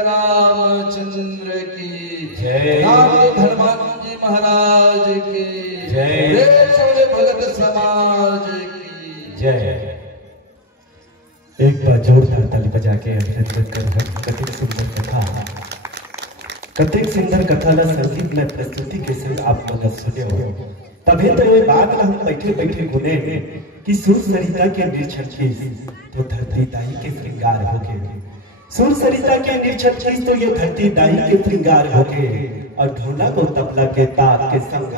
रामचंद्र की जय, धर्मानंद जी महाराज की जय, भगत समाज की जय। एक बार जोरदार ताली बजा के अभिनंदन कर कतिक सुंदर कथा, कतिक सुंदर कथा ला संगीत में प्रस्तुति के संग आप मन सुने हो। तभी तो ये बात हम बैठे बैठे गुने कि सुर सरिता के निर्छल तो धरती दाई के श्रृंगार हो गए, सुर सरिता के निर्छल चीज तो ये धरती दाई के श्रृंगार हो गए, और ढोला को तबला के तार के संग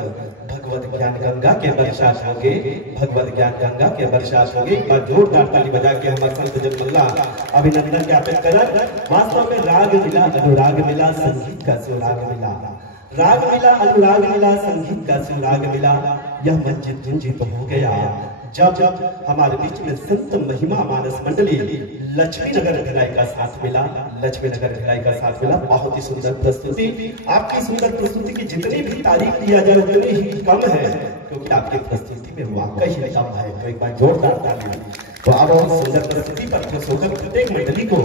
भगवत ज्ञान गंगा के बरसात हो गए, भगवत ज्ञान गंगा के बरसात हो गए। एक बार जोरदार ताली बजा के हमारे संत जगमल्ला अभिनंदन ज्ञापित करा। वास्तव में राग मिला अनुराग मिला, संगीत का सुराग मिला, राग मिला अनुराग मिला, संगीत का सुराग मिला। यह मंजिल गुंजित हो गया जब जब हमारे बीच में संत महिमा मानस मंडली लक्ष्मी नगर भिलाई का साथ मिला, लक्ष्मी नगर भिलाई का साथ मिला। बहुत ही सुंदर प्रस्तुति, आपकी सुंदर प्रस्तुति की जितनी भी तारीफ किया जाए उतनी ही कम है, क्योंकि आपकी प्रस्तुति में वाकई ही दम है। तो एक बार जोरदार ताली। तो अब हम सुंदर प्रस्तुति पर खुश होकर प्रत्येक मंडली को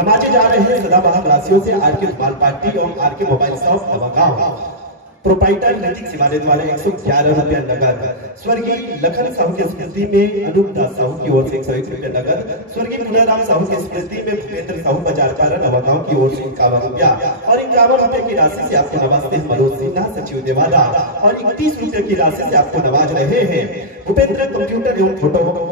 नमाजे जा रहे हैं सदाबहार राशियों से आर के धमाल पार्टी और आर के मोबाइल शॉप नवागांव। प्रोपाइटर नैतिक सिवाने द्वारा 111 रुपया नगद, स्वर्गीय लखन साहू की स्मृति में अनूप दास साहू की ओर से 101 रुपया नगद, स्वर्गीय मुन्नाराम साहू की स्मृति में भूपेंद्र साहू बाजार पारा नवागांव की ओर से 51 रुपया और 51 रुपए की राशि से आपको नवाजते हैं मनोज सिन्हा सचिव देवादा और 31 रुपए की राशि से आपको नवाज रहे हैं भूपेंद्र कंप्यूटर एवं फोटो